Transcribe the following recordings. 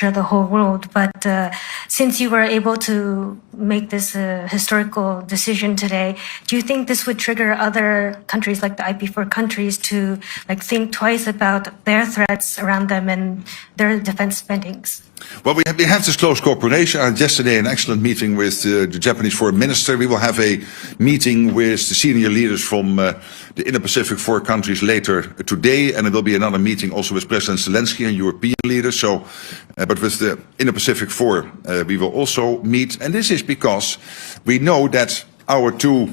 the whole world. But since you were able to make this historical decision today, do you think this would trigger other countries like the IP4 countries to think twice about their threats around them and their defense spendings? Well, we have this close cooperation. I had yesterday an excellent meeting with the Japanese foreign minister. We will have a meeting with the senior leaders from the Indo-Pacific 4 countries later today, and there will be another meeting also with President Zelensky and European leaders. So, but with the Indo-Pacific 4, we will also meet. And this is because we know that our two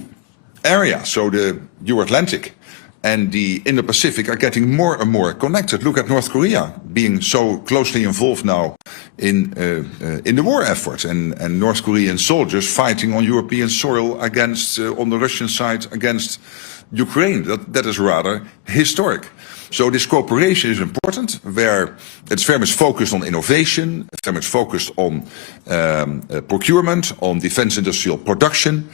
areas, so the Euro-Atlantic and the Indo-Pacific, are getting more and more connected. Look at North Korea being so closely involved now in the war efforts, and North Korean soldiers fighting on European soil against, on the Russian side, against Ukraine. That is rather historic. So this cooperation is important, where it's very much focused on innovation, very much focused on procurement, on defense industrial production,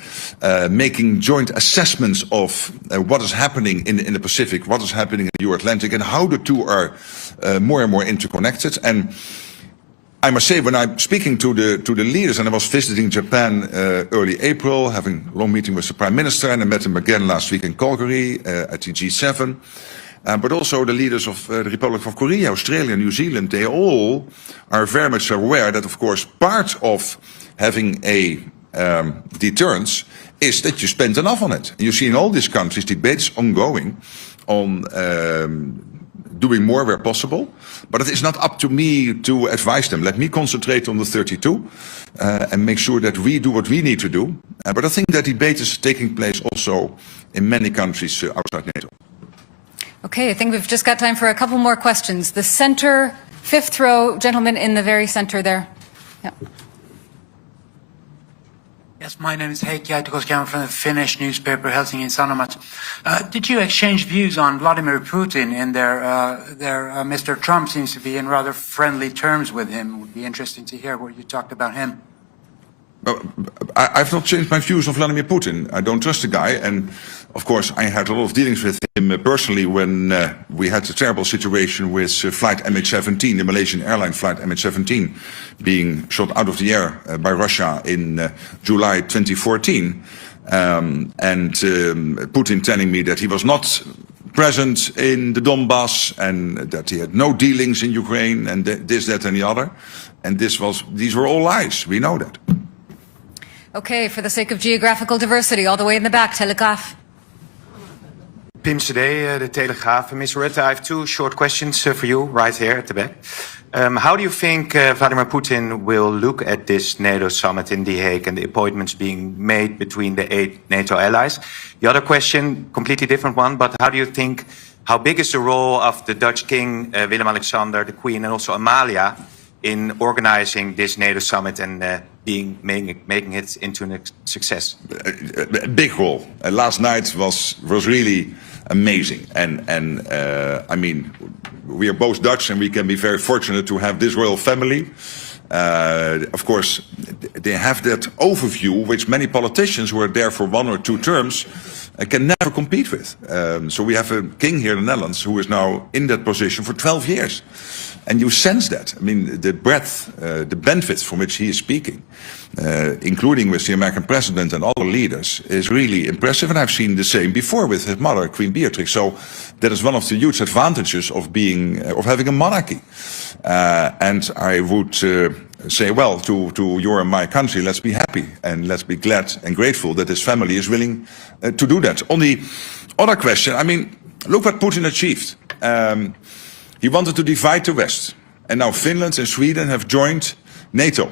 making joint assessments of what is happening in the Pacific, what is happening in the Euro-Atlantic, and how the two are more and more interconnected. And I must say, when I'm speaking to the leaders, and I was visiting Japan early April, having a long meeting with the Prime Minister, and I met him again last week in Calgary at the G7, but also the leaders of the Republic of Korea, Australia, New Zealand, they all are very much aware that, of course, part of having a deterrence is that you spend enough on it. And you see in all these countries debates ongoing on doing more where possible, but it is not up to me to advise them. Let me concentrate on the 32 and make sure that we do what we need to do. But I think that debate is taking place also in many countries outside NATO. Okay, I think we've just got time for a couple more questions. The center, fifth row, gentleman in the very center there. Yeah. Yes, my name is Heikki Aitokoski. I'm from the Finnish newspaper Helsingin Sanomat. Did you exchange views on Vladimir Putin and Mr. Trump seems to be in rather friendly terms with him? It would be interesting to hear what you talked about him. I've not changed my views on Vladimir Putin. I don't trust the guy, and of course I had a lot of dealings with him personally when we had a terrible situation with flight MH17, the Malaysian airline flight MH17, being shot out of the air by Russia in July 2014, and Putin telling me that he was not present in the Donbass and that he had no dealings in Ukraine and this, that, and the other, and these were all lies. We know that. Okay, for the sake of geographical diversity, all the way in the back, Telegraaf. Pim Cedee, the Telegraaf. Ms. Rutte, I have two short questions for you right here at the back. How do you think Vladimir Putin will look at this NATO summit in The Hague and the appointments being made between the 8 NATO allies? The other question, completely different one, but how big is the role of the Dutch King, Willem-Alexander, the Queen, and also Amalia in organizing this NATO summit and making it into a success? A big role. Last night was really amazing, and I mean, we are both Dutch, and we can be very fortunate to have this royal family. Of course, they have that overview which many politicians who are there for 1 or 2 terms can never compete with. So we have a king here in the Netherlands who is now in that position for 12 years. And you sense that. I mean, the breadth, the benefits from which he is speaking, including with the American president and other leaders, is really impressive. And I've seen the same before with his mother, Queen Beatrix. So that is one of the huge advantages of having a monarchy. And I would say, well, to your and my country, let's be happy and let's be glad and grateful that his family is willing to do that. On the other question, I mean, look what Putin achieved. He wanted to divide the West, and now Finland and Sweden have joined NATO.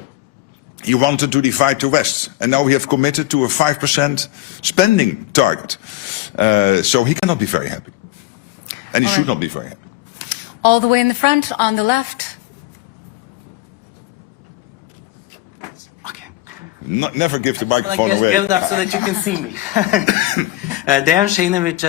He wanted to divide the West, and now we have committed to a 5% spending target. So he cannot be very happy, and he should not be very happy. All the way in the front, on the left. Okay. Never give the microphone Like, away. give it up so that you can see me. Dejan Šejnović,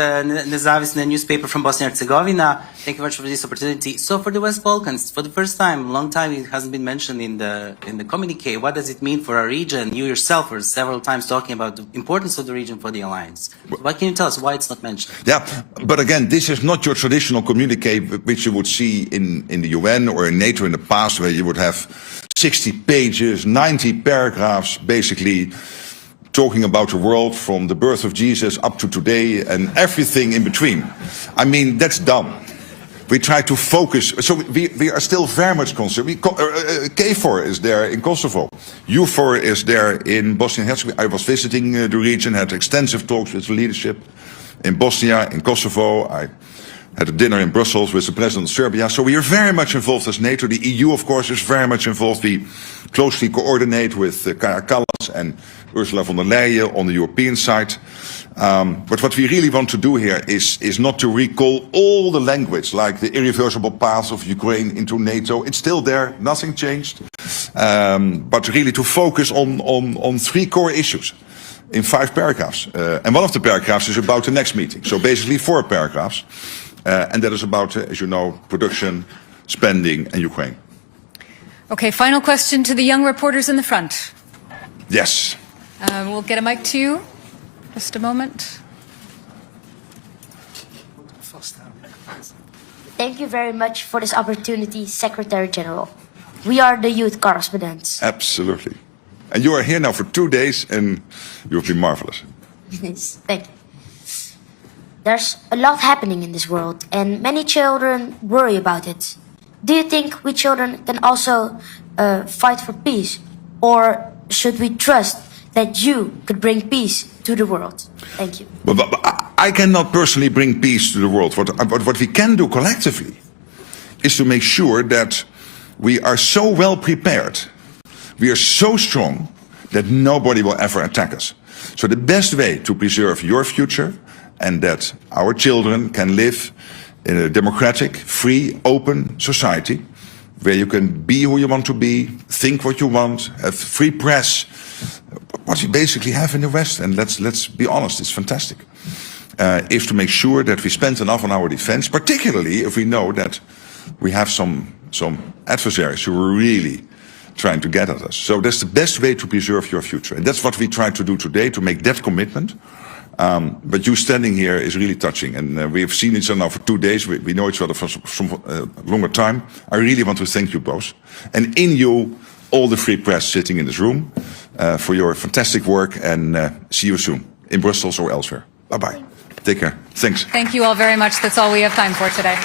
nezavisna newspaper from Bosnia and Herzegovina. Thank you very much for this opportunity. So for the West Balkans, for the first time, long time, it hasn't been mentioned in the communique. What does it mean for our region? You yourself were several times talking about the importance of the region for the alliance. What can you tell us why it's not mentioned? Yeah, but again, this is not your traditional communique which you would see in the UN or in NATO in the past, where you would have 60 pages, 90 paragraphs, basically talking about the world from the birth of Jesus up to today and everything in between. I mean, that's done. We try to focus. So we are still very much concerned. KFOR is there in Kosovo. UFOR is there in Bosnia and Herzegovina. I was visiting the region, had extensive talks with the leadership in Bosnia, in Kosovo. I had a dinner in Brussels with the president of Serbia. So we are very much involved as NATO. The EU, of course, is very much involved. We closely coordinate with Kaja Kallas and Ursula von der Leyen on the European side. But what we really want to do here is not to recall all the language, like the irreversible path of Ukraine into NATO. It's still there, nothing changed. But really to focus on three core issues in 5 paragraphs. And one of the paragraphs is about the next meeting. So basically 4 paragraphs. And that is about, as you know, production, spending, and Ukraine. Okay, final question to the young reporters in the front. Yes. We'll get a mic to you. Just a moment. Thank you very much for this opportunity, Secretary General. We are the youth correspondents. Absolutely. And you are here now for 2 days, and you have been marvelous. Yes, thank you. There's a lot happening in this world, and many children worry about it. Do you think we children can also fight for peace? Or should we trust that you could bring peace to the world? Thank you. But I cannot personally bring peace to the world. What we can do collectively is to make sure that we are so well prepared, we are so strong, that nobody will ever attack us. So the best way to preserve your future and that our children can live in a democratic, free, open society where you can be who you want to be, think what you want, have free press, what you basically have in the West, and let's be honest, it's fantastic, is to make sure that we spend enough on our defense, particularly if we know that we have some adversaries who are really trying to get at us. So that's the best way to preserve your future. And that's what we try to do today, to make that commitment. But you standing here is really touching. And we have seen each other now for 2 days. We know each other for some longer time. I really want to thank you both. And in you, all the free press sitting in this room, for your fantastic work. And see you soon in Brussels or elsewhere. Bye-bye. Take care. Thanks. Thank you all very much. That's all we have time for today.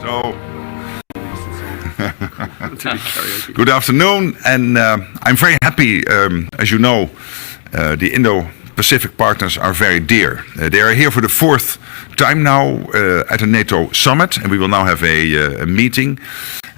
So, good afternoon, and I'm very happy. As you know, the Indo-Pacific partners are very dear. They are here for the fourth time now at a NATO summit, and we will now have a meeting.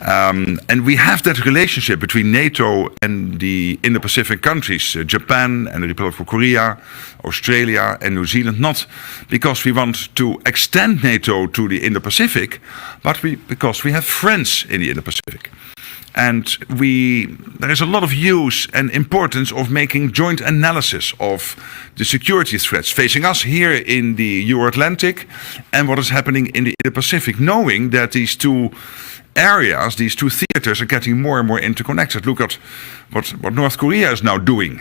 And we have that relationship between NATO and the Indo-Pacific countries, Japan and the Republic of Korea, Australia and New Zealand, not because we want to extend NATO to the Indo-Pacific, but because we have friends in the Indo-Pacific. And there is a lot of use and importance of making joint analysis of the security threats facing us here in the Euro-Atlantic and what is happening in the Indo-Pacific, knowing that these two areas, these two theaters, are getting more and more interconnected. Look at what North Korea is now doing,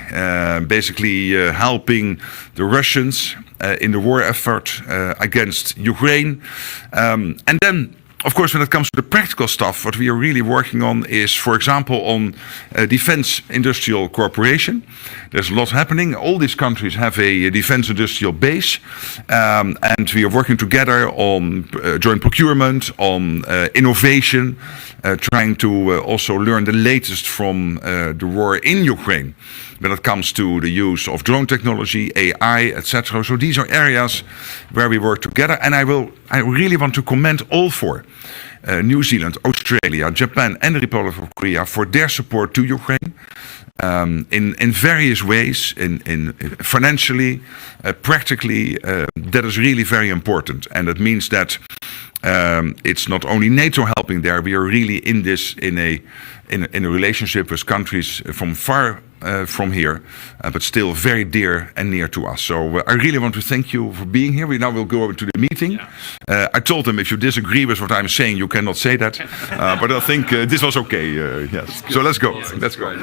basically helping the Russians in the war effort against Ukraine. And then, of course, when it comes to the practical stuff, what we are really working on is, for example, on defense industrial cooperation. There's a lot happening. All these countries have a defense industrial base, and we are working together on joint procurement, on innovation, trying to also learn the latest from the war in Ukraine when it comes to the use of drone technology, AI, etc. So these are areas where we work together, and I really want to commend all four, New Zealand, Australia, Japan and the Republic of Korea, for their support to Ukraine. In various ways, in financially, practically, that is really very important, and that means that it's not only NATO helping there. We are really in this in a relationship with countries from far from here, but still very dear and near to us. So I really want to thank you for being here. We now will go over to the meeting. I told them if you disagree with what I'm saying, you cannot say that. But I think this was okay. Yes. So let's go. Let's go.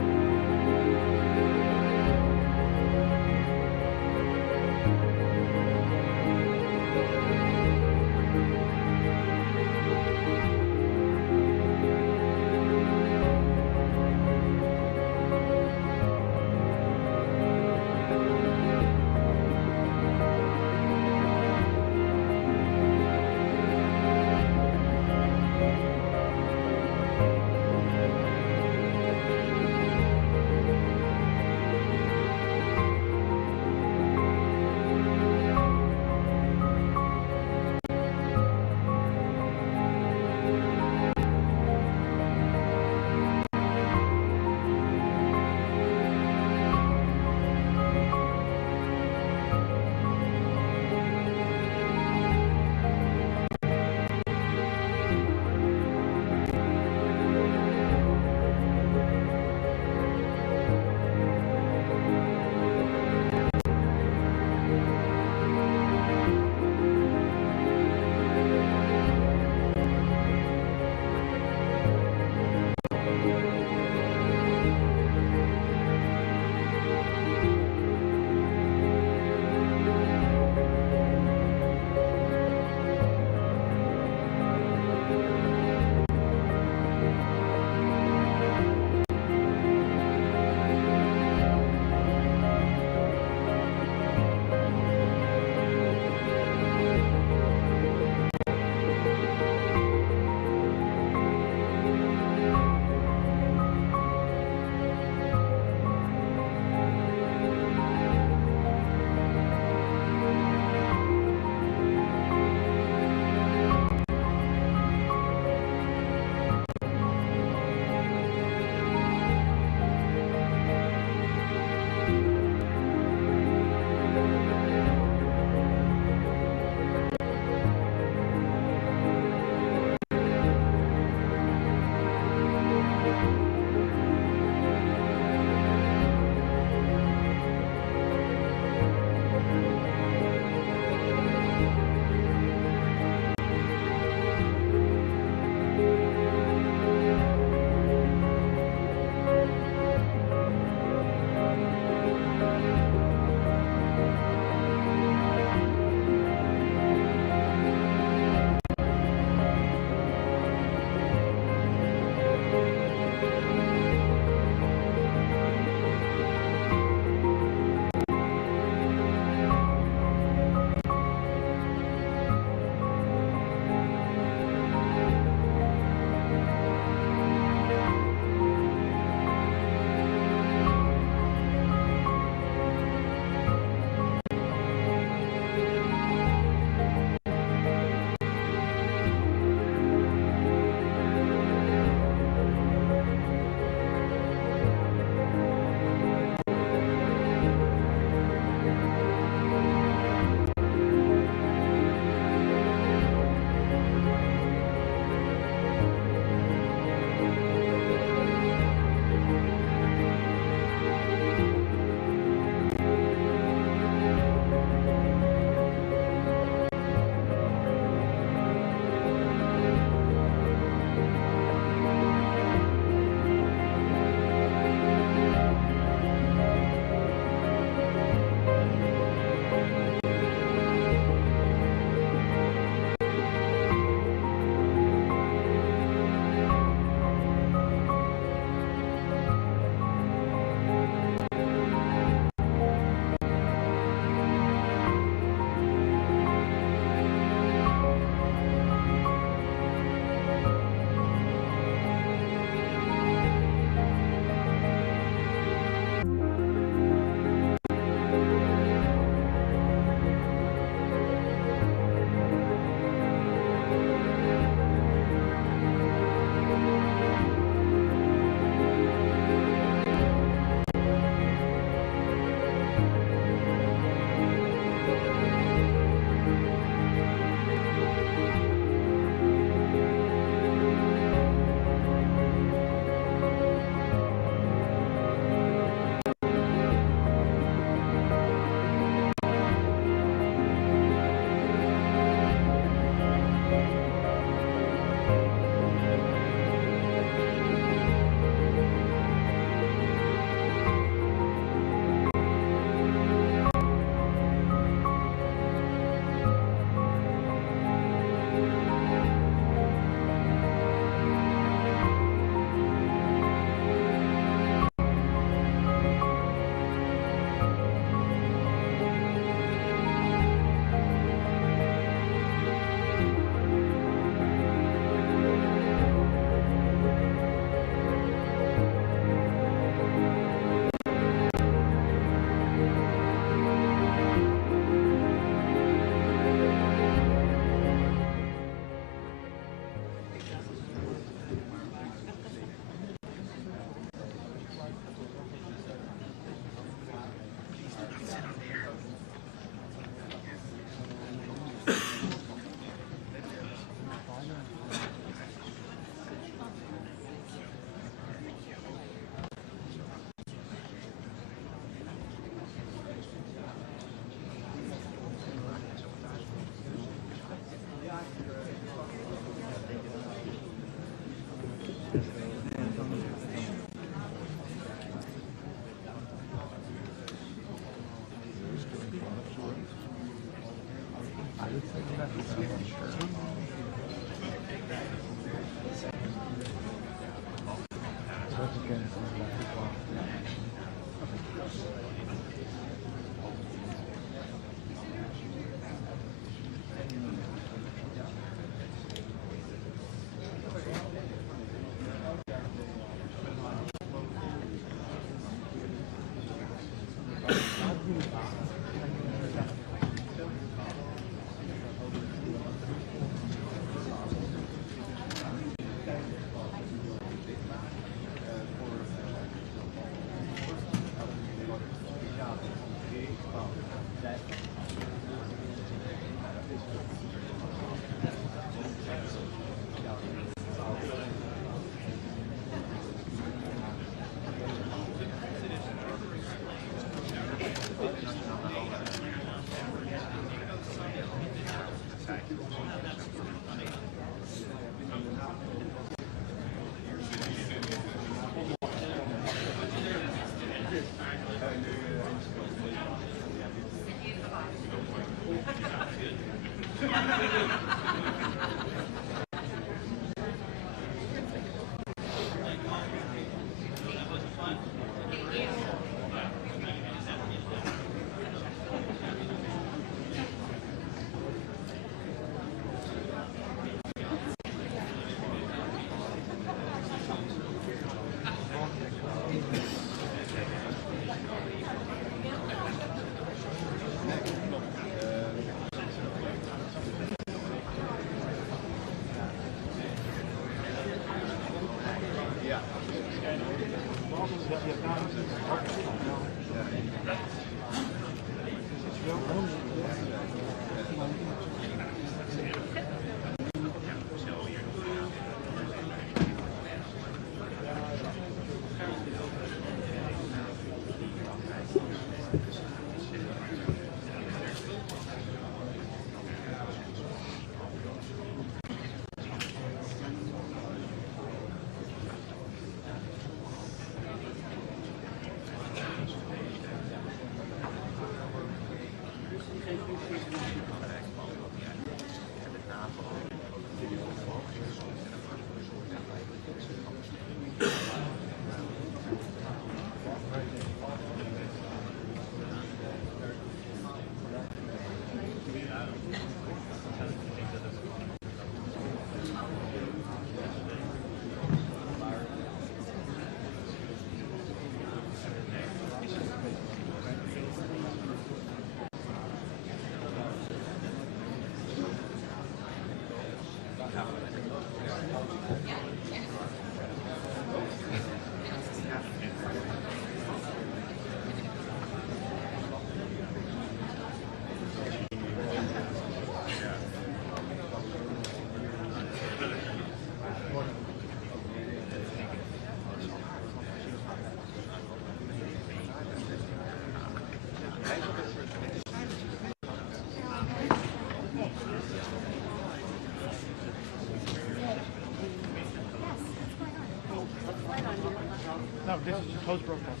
No, this is a closed broadcast.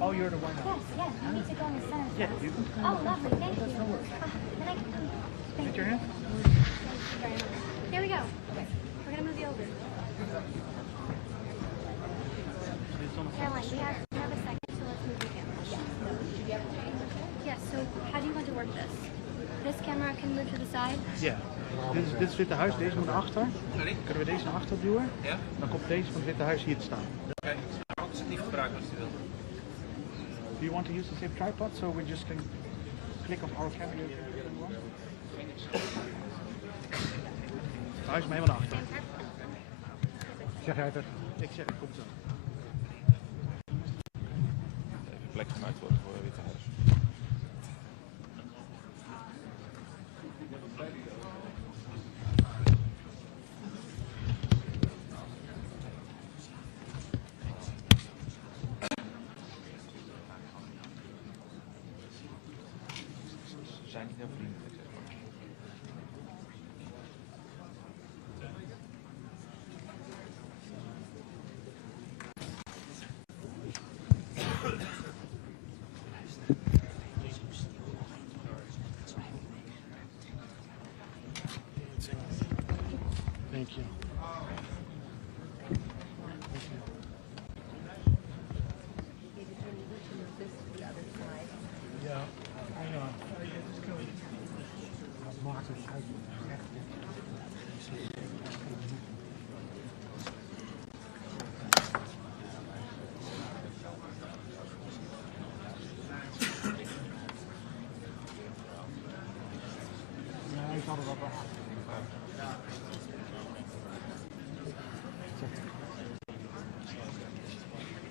Oh, you're the one. Yes, you need to go in the center. Yeah, you can. Oh, lovely, thank you. Then I can thank Get your hand. you very much. Here we go. We're gonna move you over. Caroline, we have a second, so let's move the camera. Yes, so how do you want to work this? This camera can move to the side? Ja. Dit is het Witte Huis, deze moet naar achter. Sorry? Kunnen we deze naar achter duwen? Ja. Dan komt deze van het Witte Huis hier te staan. Oké, ik zal het niet gebruiken als je wil. Do you want to use the same tripod so we just can click on our camera? Het huis maar helemaal naar achter. Zeg jij het? Ik zeg het, komt zo. Even plek gemaakt worden voor het Witte Huis. Ze zijn niet heel vriendelijk, zeg maar.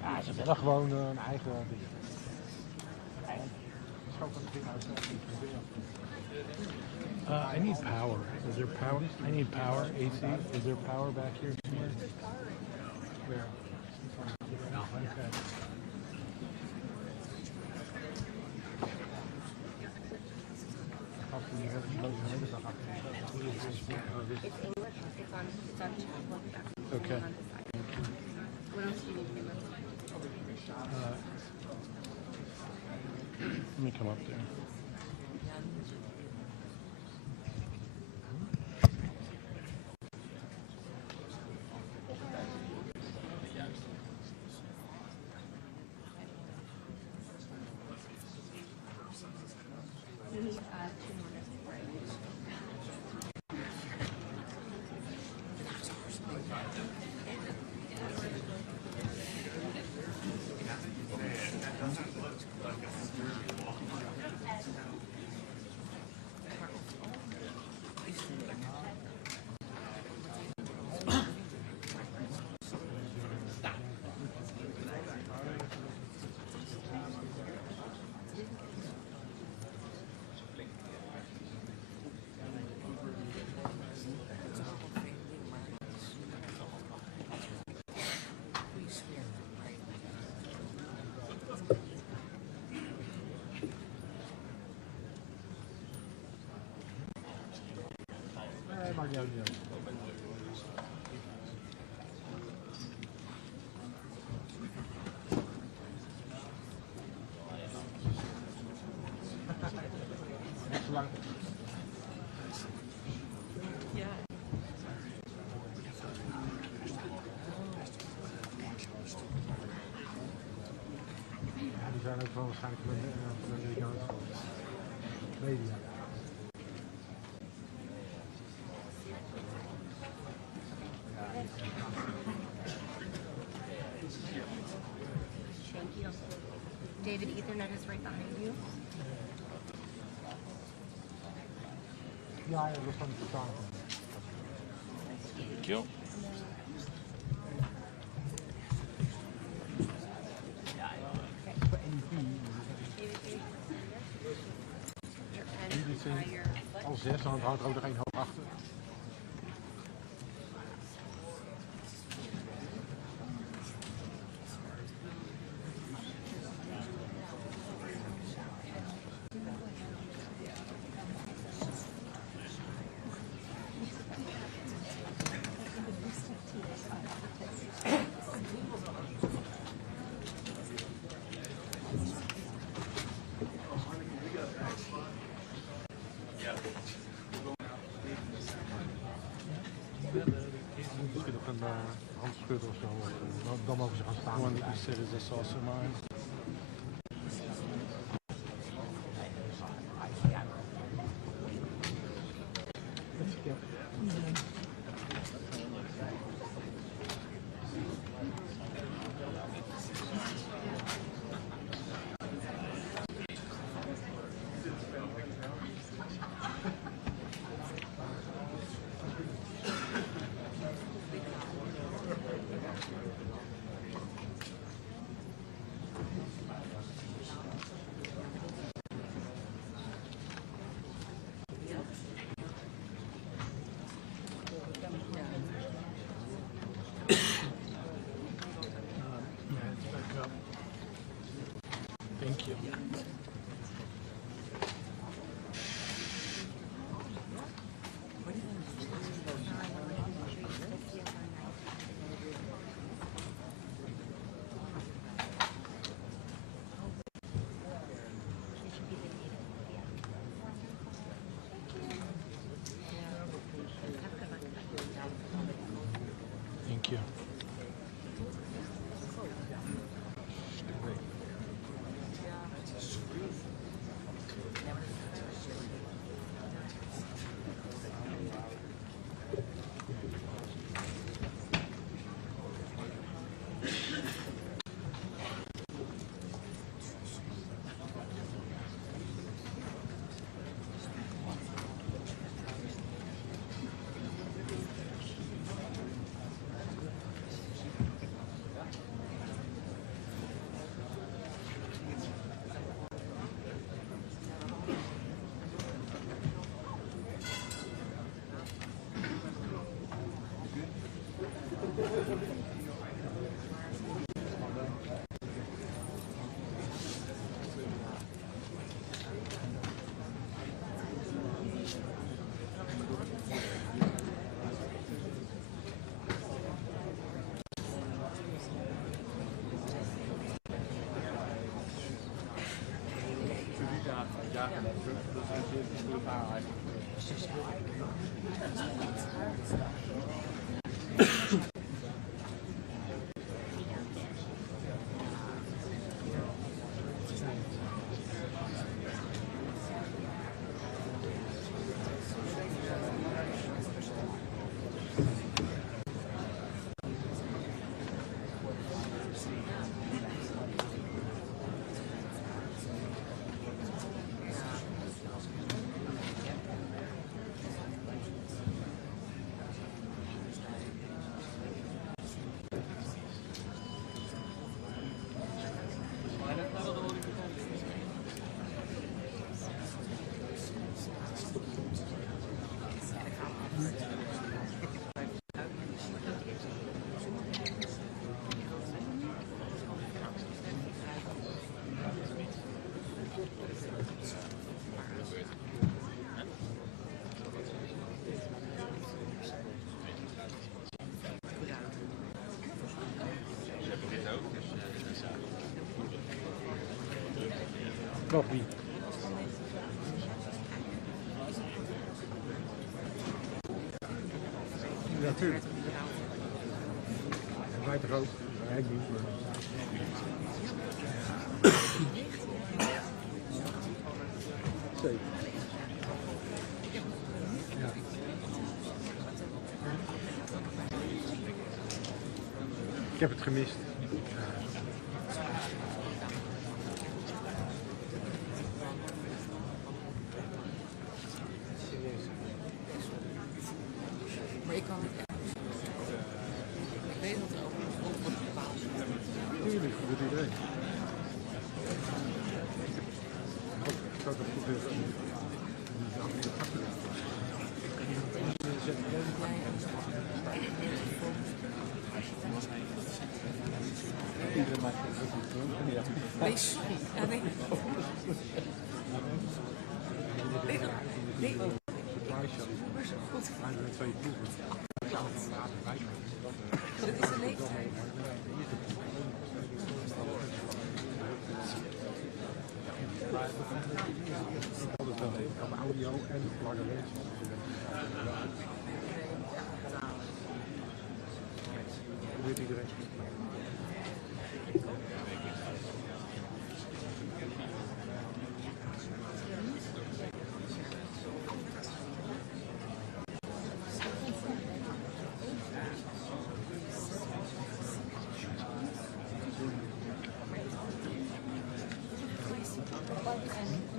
Ja, ze willen gewoon een eigen ding. I need power. Is there power? I need power. AC. Is there power back here somewhere? Where? Okay. Okay. What else do you need to do? Let me come up there. Maakt niet uit. Net zo lang. Ja. Die zijn ook wel waarschijnlijk van de Amerikaanse media. David, Ethernet is right behind you. Ja, dat kan ik verstaan. Thank you. Jullie zijn al 6, dan houdt er ook nog één hoog achter. Misschien op een handschut of zo, dan mogen ze gaan staan. One that you said is a saucer mine. Thank you. Thank you. Nog wie? Ja, natuurlijk. Wij toch ook? Wij niet. Zeker. Ja. Ik heb het gemist. Maar ik kan het echt. Ik weet dat er ook een grond wordt bepaald. Tuurlijk, goed idee. Ik zou dat proberen. Iedereen maakt het ook niet. Nee, sorry. Ja, nee. Nee. Maar zo goed. Dat is een leeftijd. Altijd wel op audio en lange mensen. Dat weet iedereen.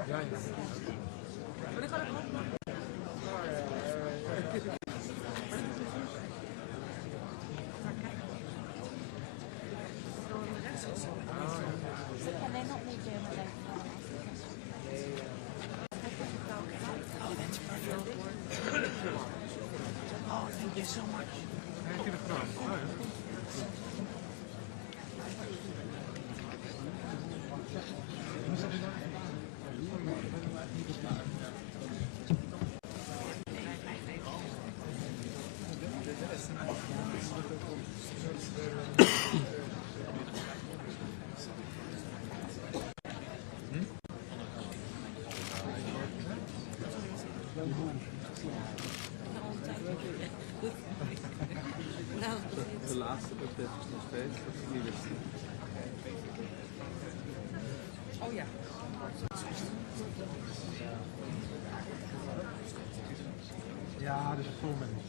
Ja, ja. Oh, thank you so much. Heb je het gedaan? Oh, ja. De laatste update is nog steeds. Oh ja. Ja, dus het vol mensen.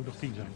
ook nog 10 zijn.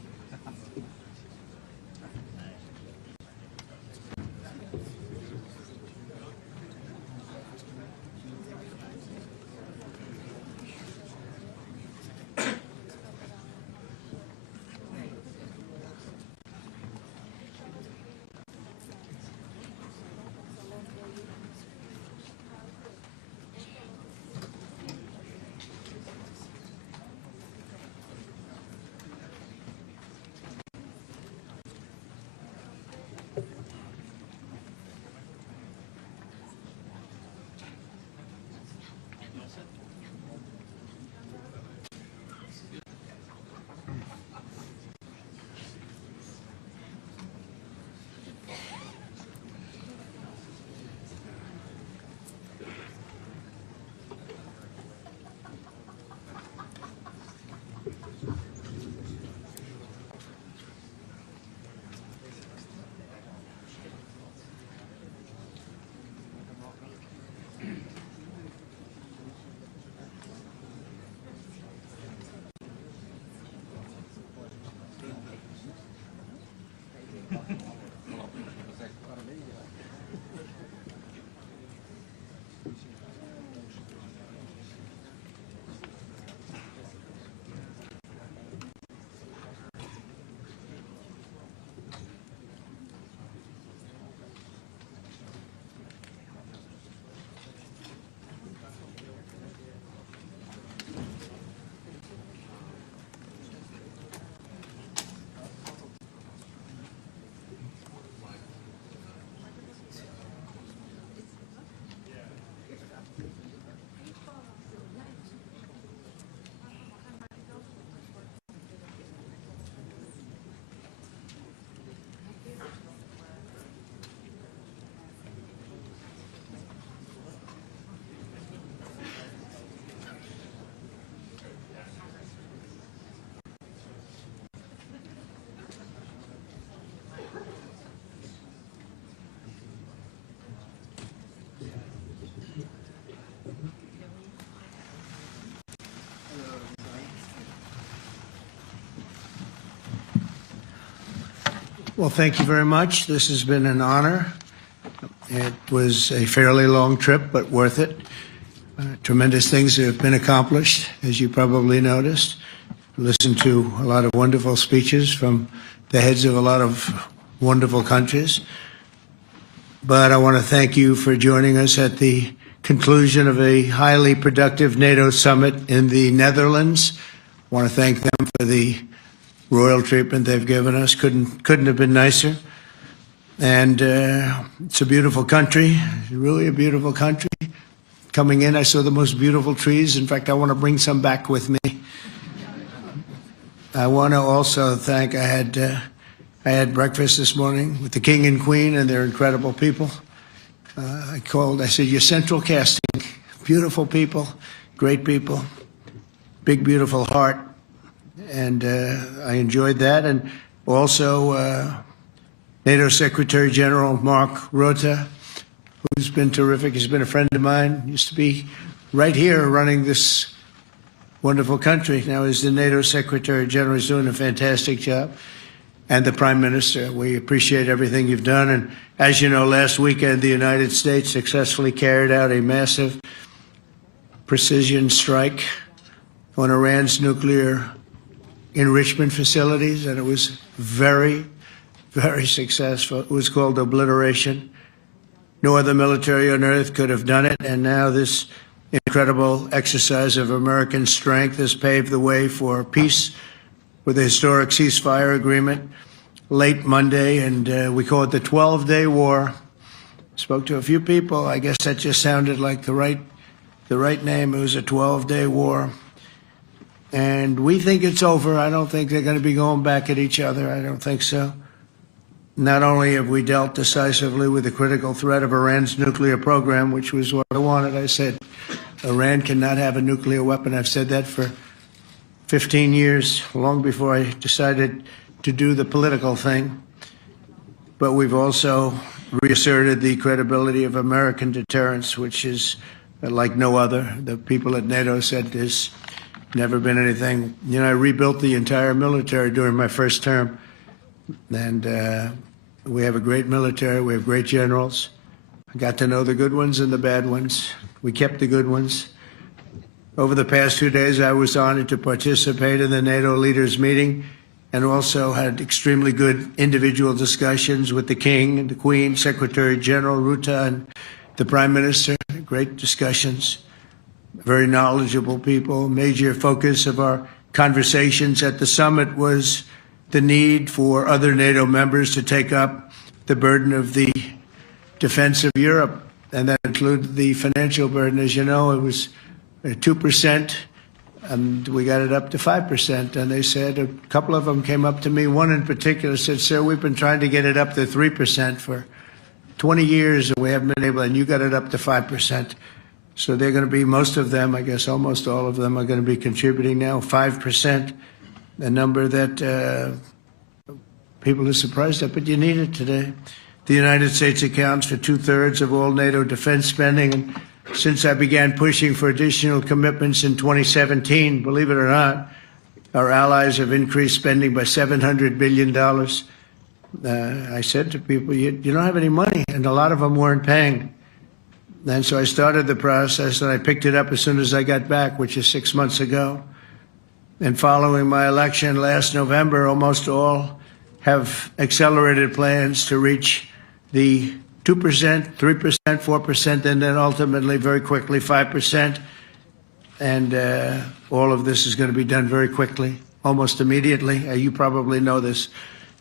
Well, thank you very much. This has been an honor. It was a fairly long trip, but worth it. Tremendous things have been accomplished, as you probably noticed. Listened to a lot of wonderful speeches from the heads of a lot of wonderful countries. But I want to thank you for joining us at the conclusion of a highly productive NATO summit in the Netherlands. I want to thank them for the royal treatment they've given us. Couldn't have been nicer. And it's a beautiful country, really a beautiful country. Coming in, I saw the most beautiful trees. In fact, I want to bring some back with me. I want to also thank, I had breakfast this morning with the King and Queen, and they're incredible people. I said, you're central casting. Beautiful people, great people, big, beautiful heart. And I enjoyed that. And also NATO Secretary General Mark Rutte, who's been terrific. He's been a friend of mine, used to be right here running this wonderful country. Now he's the NATO Secretary General. He's doing a fantastic job. And the Prime Minister, we appreciate everything you've done. And as you know, last weekend, the United States successfully carried out a massive precision strike on Iran's nuclear enrichment facilities, and it was very, very successful. It was called obliteration. No other military on earth could have done it, and now this incredible exercise of American strength has paved the way for peace with a historic ceasefire agreement late Monday, and we call it the 12-day war. Spoke to a few people. I guess that just sounded like the right name. It was a 12-day war. And we think it's over. I don't think they're going to be going back at each other. I don't think so. Not only have we dealt decisively with the critical threat of Iran's nuclear program, which was what I wanted. I said, Iran cannot have a nuclear weapon. I've said that for 15 years, long before I decided to do the political thing. But we've also reasserted the credibility of American deterrence, which is like no other. The people at NATO said is Never been anything. You know, I rebuilt the entire military during my first term. And we have a great military. We have great generals. I got to know the good ones and the bad ones. We kept the good ones. Over the past 2 days, I was honored to participate in the NATO leaders meeting and also had extremely good individual discussions with the King and the Queen, Secretary General Rutte, and the Prime Minister. Great discussions. Very knowledgeable people. Major focus of our conversations at the summit was the need for other NATO members to take up the burden of the defense of Europe, and that included the financial burden. As you know, it was 2%, and we got it up to 5%. And they said, a couple of them came up to me, one in particular said, "Sir, we've been trying to get it up to 3% for 20 years, and we haven't been able, and you got it up to 5%. So they're going to be, most of them, I guess almost all of them, are going to be contributing now, 5%, a number that people are surprised at, but you need it today. The United States accounts for 2/3 of all NATO defense spending. And since I began pushing for additional commitments in 2017, believe it or not, our allies have increased spending by $700 billion. I said to people, you don't have any money, and a lot of them weren't paying. And so I started the process, and I picked it up as soon as I got back, which is 6 months ago. And following my election last November, almost all have accelerated plans to reach the 2%, 3%, 4%, and then ultimately, very quickly, 5%. And all of this is going to be done very quickly, almost immediately. You probably know this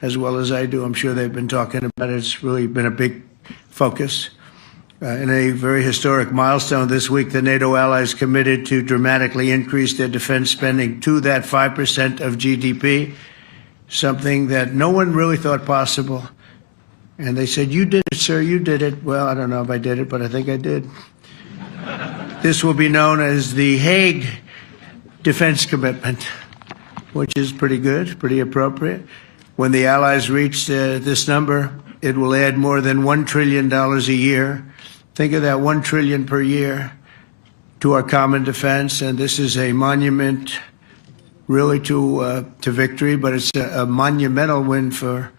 as well as I do. I'm sure they've been talking about it. It's really been a big focus. In a very historic milestone this week, the NATO allies committed to dramatically increase their defense spending to that 5% of GDP, something that no one really thought possible. And they said, "You did it, sir, you did it." Well, I don't know if I did it, but I think I did. This will be known as the Hague Defense Commitment, which is pretty good, pretty appropriate. When the allies reach this number, it will add more than $1 trillion a year. Think of that, $1 trillion per year to our common defense. And this is a monument really to victory, but it's a monumental win for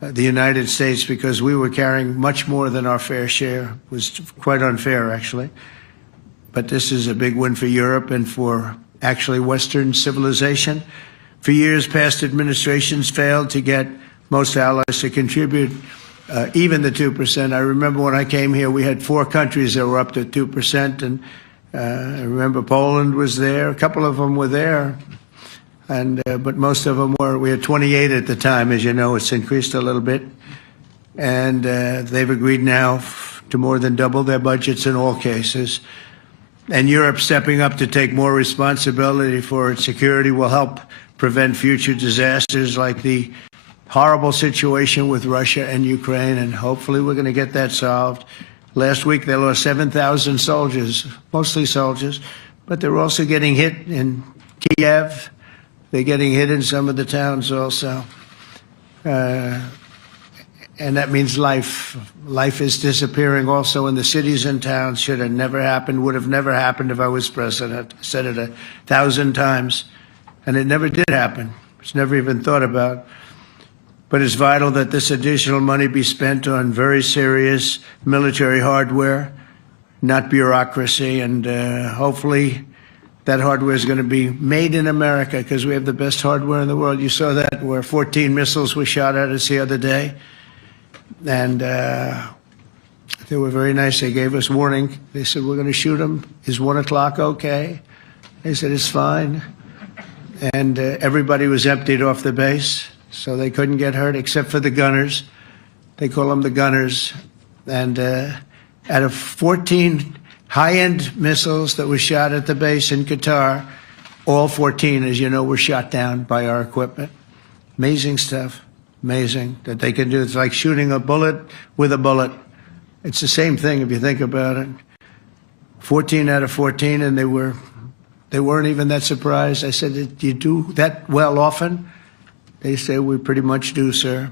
the United States, because we were carrying much more than our fair share. It was quite unfair, actually. But this is a big win for Europe and for actually Western civilization. For years, past administrations failed to get most allies to contribute even the 2%. I remember when I came here, we had 4 countries that were up to 2%, and I remember Poland was there. A couple of them were there, and but most of them were. We had 28 at the time. As you know, it's increased a little bit, and they've agreed now to more than double their budgets in all cases. And Europe stepping up to take more responsibility for its security will help prevent future disasters like the horrible situation with Russia and Ukraine, and hopefully we're going to get that solved. Last week they lost 7,000 soldiers, mostly soldiers, but they're also getting hit in Kiev. They're getting hit in some of the towns also. And that means life. Life is disappearing also in the cities and towns. Should have never happened, would have never happened if I was president. I said it 1,000 times, and it never did happen. It's never even thought about. But it's vital that this additional money be spent on very serious military hardware, not bureaucracy. And hopefully that hardware is going to be made in America, because we have the best hardware in the world. You saw that, where 14 missiles were shot at us the other day. And they were very nice. They gave us warning. They said, "We're going to shoot them. Is 1 o'clock okay?" They said, "It's fine." And everybody was emptied off the base, so they couldn't get hurt except for the gunners. They call them the gunners. And out of 14 high-end missiles that were shot at the base in Qatar, all 14, as you know, were shot down by our equipment. Amazing stuff. Amazing that they can do. It's like shooting a bullet with a bullet. It's the same thing if you think about it. 14 out of 14, and they weren't even that surprised. I said, "Do you do that well often?" They say, "We pretty much do, sir."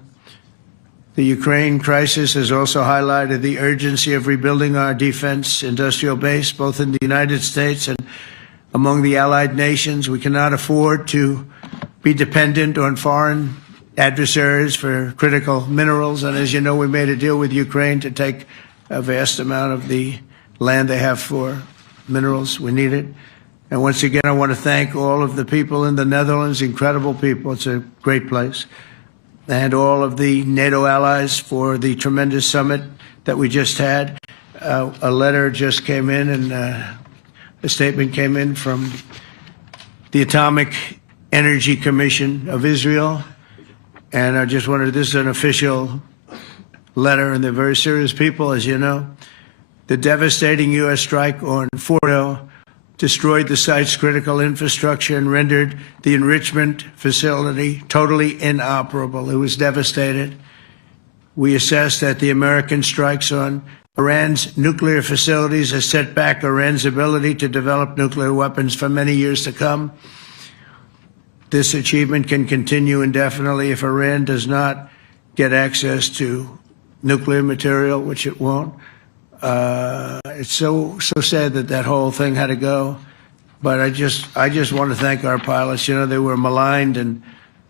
The Ukraine crisis has also highlighted the urgency of rebuilding our defense industrial base, both in the United States and among the allied nations. We cannot afford to be dependent on foreign adversaries for critical minerals. And as you know, we made a deal with Ukraine to take a vast amount of the land they have for minerals. We need it. And once again, I want to thank all of the people in the Netherlands, incredible people. It's a great place. And all of the NATO allies for the tremendous summit that we just had. A letter just came in, and a statement came in from the Atomic Energy Commission of Israel. And I just wondered, this is an official letter, and they're very serious people, as you know. The devastating U.S. strike on Fordo destroyed the site's critical infrastructure and rendered the enrichment facility totally inoperable. It was devastated. We assess that the American strikes on Iran's nuclear facilities has set back Iran's ability to develop nuclear weapons for many years to come. This achievement can continue indefinitely if Iran does not get access to nuclear material, which it won't. It's so sad that that whole thing had to go. But I just want to thank our pilots. You know, they were maligned and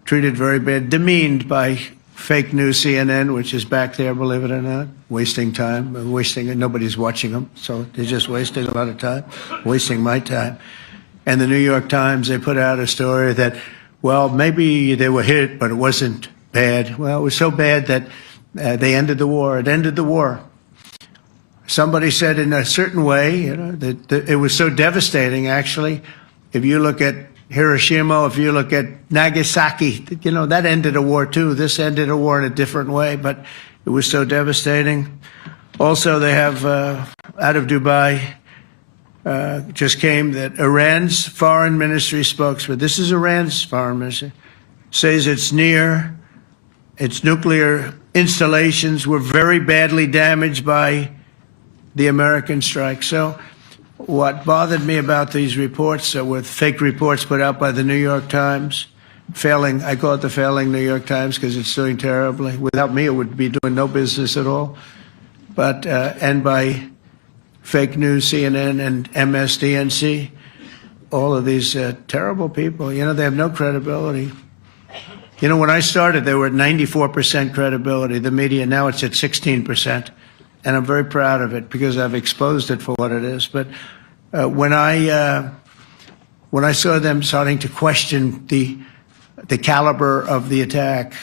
treated very bad, demeaned by fake news CNN, which is back there, believe it or not, wasting time, nobody's watching them, so they're just wasting a lot of time, wasting my time. And the New York Times, they put out a story that, well, maybe they were hit, but it wasn't bad. Well, it was so bad that they ended the war. It ended the war. Somebody said in a certain way, you know, that it was so devastating, actually. If you look at Hiroshima, if you look at Nagasaki, you know, that ended a war too. This ended a war in a different way, but it was so devastating. Also, they have, out of Dubai, just came that Iran's foreign ministry spokesman, this is Iran's foreign ministry, says its nuclear installations were very badly damaged by the American strike. So what bothered me about these reports with fake reports put out by the New York Times, failing, I call it the failing New York Times because it's doing terribly. Without me, it would be doing no business at all. But, and by fake news, CNN and MSDNC, all of these terrible people, you know, they have no credibility. You know, when I started, they were at 94% credibility, the media. Now it's at 16%. And I'm very proud of it because I've exposed it for what it is. But when I saw them starting to question the caliber of the attack,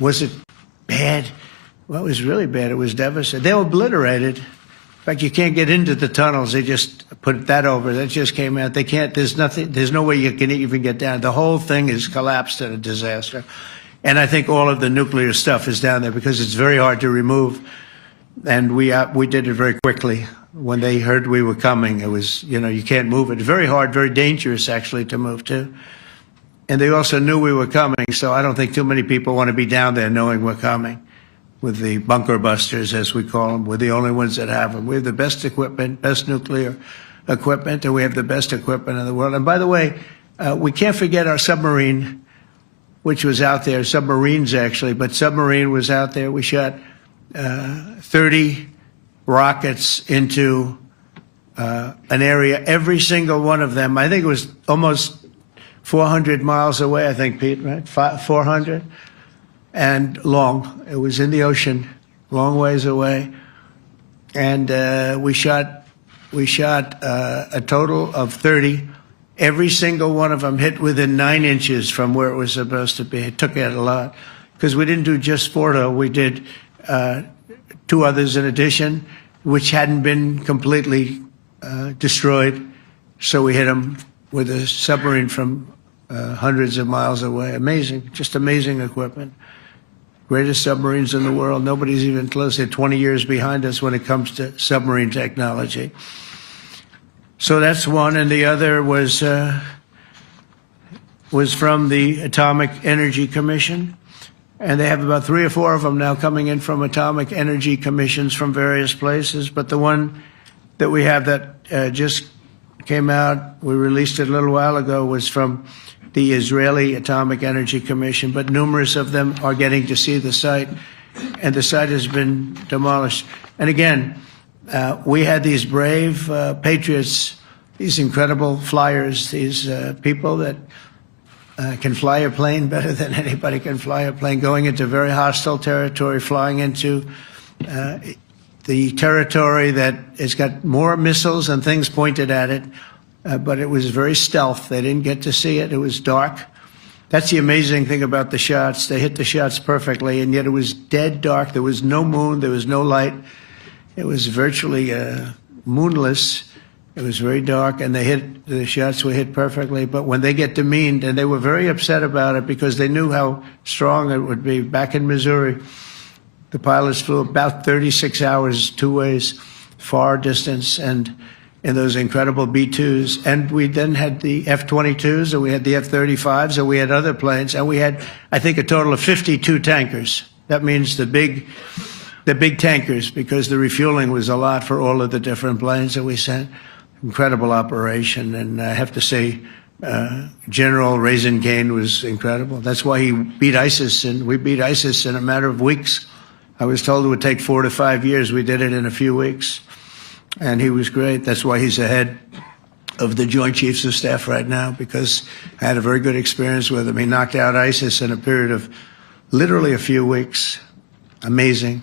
was it bad? Well, it was really bad. It was devastating. They were obliterated. In fact, you can't get into the tunnels. They just put that over. That just came out. They can't. There's nothing. There's no way you can even get down. The whole thing is collapsed in a disaster. And I think all of the nuclear stuff is down there because it's very hard to remove. And we did it very quickly. When they heard we were coming, it was, you know, you can't move it. It's very hard, very dangerous, actually, to move to. And they also knew we were coming, so I don't think too many people want to be down there knowing we're coming. With the bunker busters, as we call them, we're the only ones that have them. We have the best equipment, best nuclear equipment, and we have the best equipment in the world. And by the way, we can't forget our submarine, which was out there, submarines actually, but submarine was out there. We shot 30 rockets into an area, every single one of them. I think it was almost 400 miles away, I think, Pete, right? 400? And long. It was in the ocean, long ways away. And we shot a total of 30. Every single one of them hit within 9 inches from where it was supposed to be. It took out a lot. Because we didn't do just Fordo, we did 2 others in addition, which hadn't been completely destroyed. So we hit them with a submarine from hundreds of miles away. Amazing, just amazing equipment. Greatest submarines in the world. Nobody's even close. They're 20 years behind us when it comes to submarine technology. So that's one, and the other was from the Atomic Energy Commission. And they have about 3 or 4 of them now coming in from atomic energy commissions from various places. But the one that we have that just came out, we released it a little while ago, was from the Israeli Atomic Energy Commission. But numerous of them are getting to see the site, and the site has been demolished. And again, we had these brave patriots these incredible flyers, these people that can fly a plane better than anybody can fly a plane, going into very hostile territory, flying into the territory that has got more missiles and things pointed at it, but it was very stealth. They didn't get to see it. It was dark. That's the amazing thing about the shots. They hit the shots perfectly, and yet it was dead dark. There was no moon. There was no light. It was virtually moonless. It was very dark, and the shots were hit perfectly. But when they get demeaned, and they were very upset about it because they knew how strong it would be. Back in Missouri, the pilots flew about 36 hours, two ways, far distance, and in those incredible B-2s. And we then had the F-22s, and we had the F-35s, and we had other planes, and we had, I think, a total of 52 tankers. That means the big tankers, because the refueling was a lot for all of the different planes that we sent. Incredible operation, and I have to say, General Raisin Cain was incredible. That's why he beat ISIS, and we beat ISIS in a matter of weeks. I was told it would take 4 to 5 years. We did it in a few weeks, and he was great. That's why he's the head of the Joint Chiefs of Staff right now, because I had a very good experience with him. He knocked out ISIS in a period of literally a few weeks. Amazing.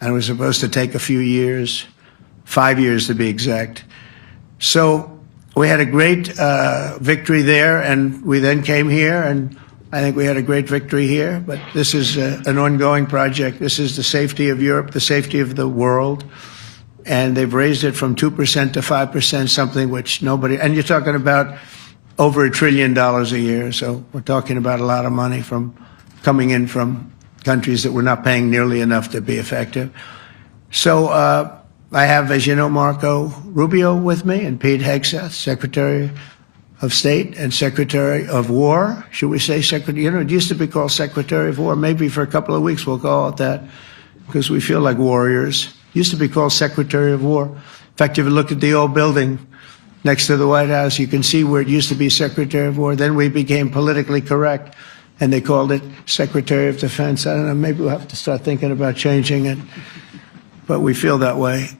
And it was supposed to take a few years, 5 years to be exact. So we had a great victory there, and we then came here, and I think we had a great victory here. But this is an ongoing project. This is the safety of Europe, the safety of the world. And they've raised it from 2% to 5%, something which nobody, and you're talking about over $1 trillion a year. So we're talking about a lot of money coming in from countries that were not paying nearly enough to be effective. So I have, as you know, Marco Rubio with me, and Pete Hegseth, Secretary of State and Secretary of War. Should we say Secretary? You know, it used to be called Secretary of War. Maybe for a couple of weeks we'll call it that, because we feel like warriors. It used to be called Secretary of War. In fact, if you look at the old building next to the White House, you can see where it used to be Secretary of War. Then we became politically correct, and they called it Secretary of Defense. I don't know, maybe we'll have to start thinking about changing it, but we feel that way.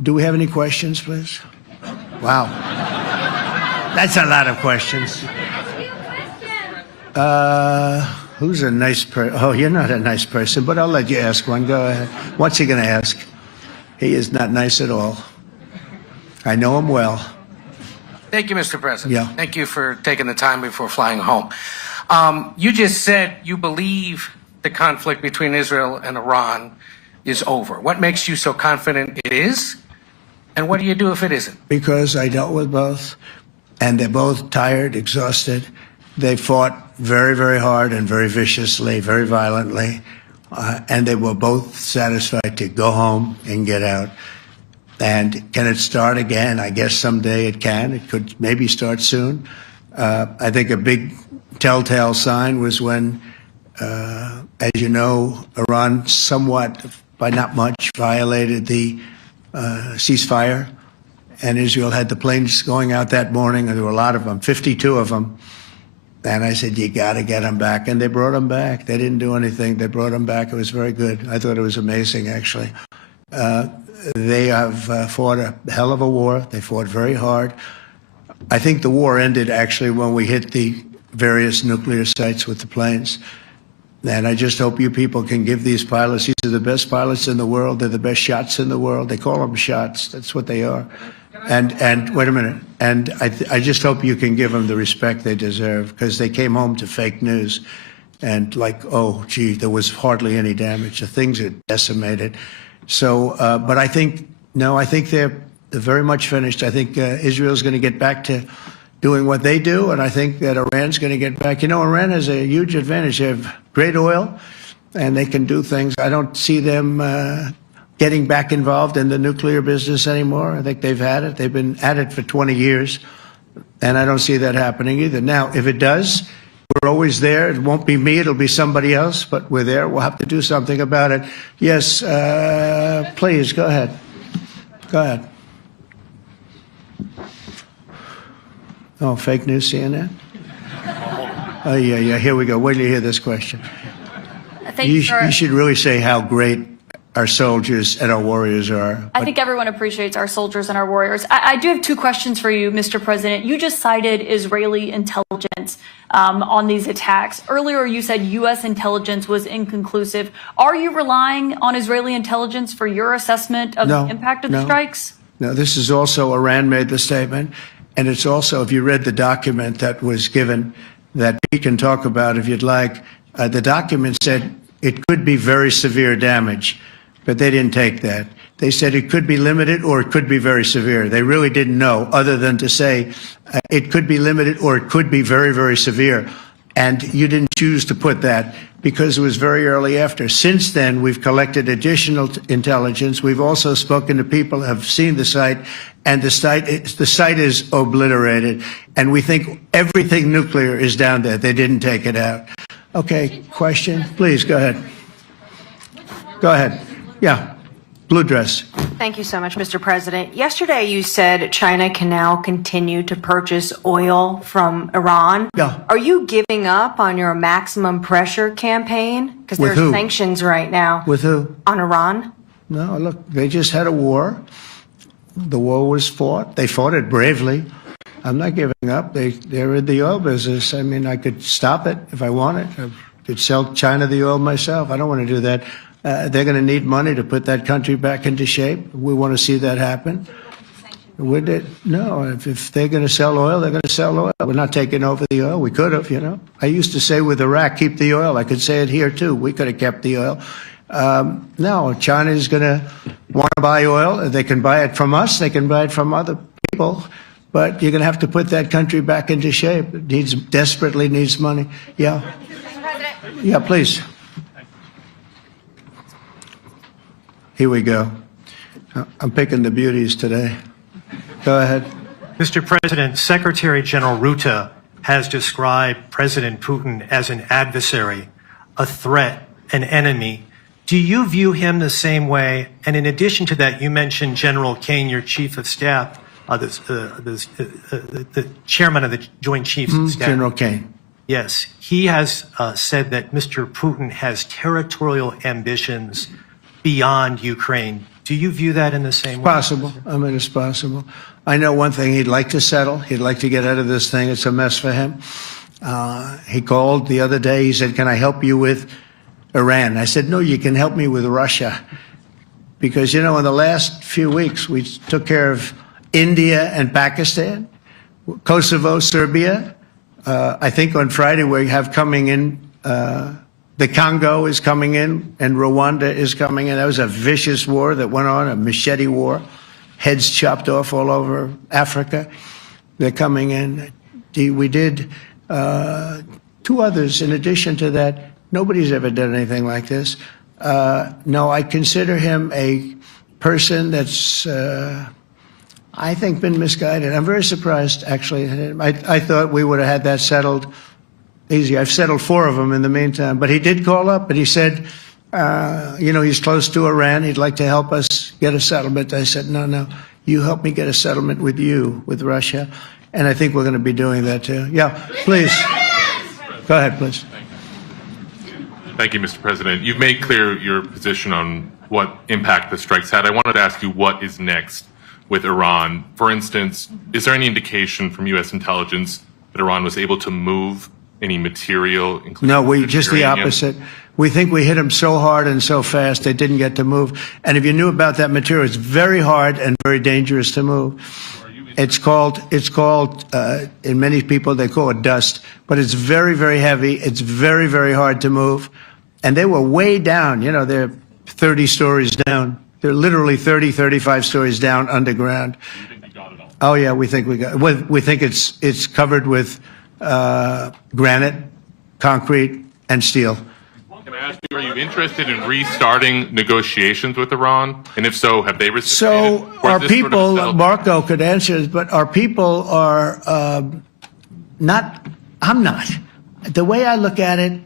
Do we have any questions, please? Wow. That's a lot of questions. Who's a nice person? Oh, you're not a nice person, but I'll let you ask one. Go ahead. What's he going to ask? He is not nice at all. I know him well. Thank you, Mr. President. Yeah. Thank you for taking the time before flying home. You just said you believe the conflict between Israel and Iran is over. What makes you so confident it is? And what do you do if it isn't? Because I dealt with both, and they're both tired, exhausted. They fought very, very hard and very viciously, very violently, and they were both satisfied to go home and get out. And can it start again? I guess someday it can. It could maybe start soon. I think a big telltale sign was when, as you know, Iran somewhat, by not much, violated the ceasefire, and Israel had the planes going out that morning, and there were a lot of them, 52 of them. And I said, you got to get them back. And they brought them back. They didn't do anything. They brought them back. It was very good. I thought it was amazing, actually. They have fought a hell of a war. They fought very hard. I think the war ended, actually, when we hit the various nuclear sites with the planes. And I just hope you people can give these pilots, these are the best pilots in the world. They're the best shots in the world. They call them shots. That's what they are. And wait a minute. And I just hope you can give them the respect they deserve, because they came home to fake news. And like, oh, gee, there was hardly any damage. The things are decimated. So, but I think, no, I think they're very much finished. I think Israel's going to get back to doing what they do, and I think that Iran's going to get back. You know, Iran has a huge advantage. They have great oil, and they can do things. I don't see them getting back involved in the nuclear business anymore. I think they've had it. They've been at it for 20 years, and I don't see that happening either. Now, if it does, we're always there. It won't be me. It'll be somebody else, but we're there. We'll have to do something about it. Yes, please, go ahead. Go ahead. Oh, fake news, CNN? Oh, yeah, here we go. Wait till you hear this question. You should really say how great our soldiers and our warriors are. I think everyone appreciates our soldiers and our warriors. I do have two questions for you, Mr. President. You just cited Israeli intelligence on these attacks. Earlier, you said U.S. intelligence was inconclusive. Are you relying on Israeli intelligence for your assessment of the impact of the strikes? No, this is also Iran made the statement. And it's also, if you read the document that was given that Pete can talk about if you'd like, the document said it could be very severe damage. But they didn't take that. They said it could be limited or it could be very severe. They really didn't know, other than to say it could be limited or it could be very, very severe. And you didn't choose to put that because it was very early after. Since then, we've collected additional intelligence. We've also spoken to people who have seen the site, and the site is obliterated. And we think everything nuclear is down there. They didn't take it out. Okay, question? Please, go ahead. Go ahead. Yeah, blue dress. Thank you so much, Mr. President. Yesterday, you said China can now continue to purchase oil from Iran. Yeah. Are you giving up on your maximum pressure campaign? Because there are sanctions right now. With who? On Iran. No, look, they just had a war. The war was fought. They fought it bravely. I'm not giving up. They're in the oil business. I mean, I could stop it if I wanted. I could sell China the oil myself. I don't want to do that. They're going to need money to put that country back into shape. We want to see that happen. No, if they're going to sell oil, they're going to sell oil. We're not taking over the oil. We could have, you know. I used to say with Iraq, keep the oil. I could say it here, too. We could have kept the oil. No, China is going to want to buy oil. They can buy it from us. They can buy it from other people. But you're going to have to put that country back into shape. It desperately needs money. Yeah. Yeah, please. Here we go. I'm picking the beauties today. Go ahead. Mr. President, Secretary General Rutte has described President Putin as an adversary, a threat, an enemy. Do you view him the same way? And in addition to that, you mentioned General Kane, your chief of staff, the chairman of the Joint Chiefs of Staff. General Kane. Yes. He has said that Mr. Putin has territorial ambitions beyond Ukraine. Do you view that in the same way? Possible. I mean, it's possible. I know one thing. He'd like to settle. He'd like to get out of this thing. It's a mess for him. He called the other day. He said, can I help you with Iran? I said, no, you can help me with Russia. Because, you know, in the last few weeks, we took care of India and Pakistan, Kosovo, Serbia. I think on Friday we have coming in the Congo is coming in, and Rwanda is coming in. That was a vicious war that went on, a machete war, heads chopped off all over Africa. They're coming in. We did two others in addition to that. Nobody's ever done anything like this. No, I consider him a person that's, I think, been misguided. I'm very surprised, actually. I thought we would have had that settled easy. I've settled 4 of them in the meantime. But he did call up, and he said, you know, he's close to Iran. He'd like to help us get a settlement. I said, no, you help me get a settlement with you, with Russia. And I think we're going to be doing that, too. Yeah, please. Go ahead, please. Thank you, Mr. President. You've made clear your position on what impact the strikes had. I wanted to ask you what is next with Iran. For instance, is there any indication from U.S. intelligence that Iran was able to move any material? No, just the opposite. We think we hit them so hard and so fast they didn't get to move. And if you knew about that material, it's very hard and very dangerous to move. It's called, in many people, they call it dust, but it's very, very heavy. It's very, very hard to move. And they were way down, you know, they're 30 stories down. They're literally 30, 35 stories down underground. You think you got it all? Oh, yeah, we think we got it. We think it's covered with granite, concrete, and steel. Can I ask you, are you interested in restarting negotiations with Iran? And if so, have they reciprocated? So our people, Marco could answer this, but our people are not, I'm not. The way I look at it,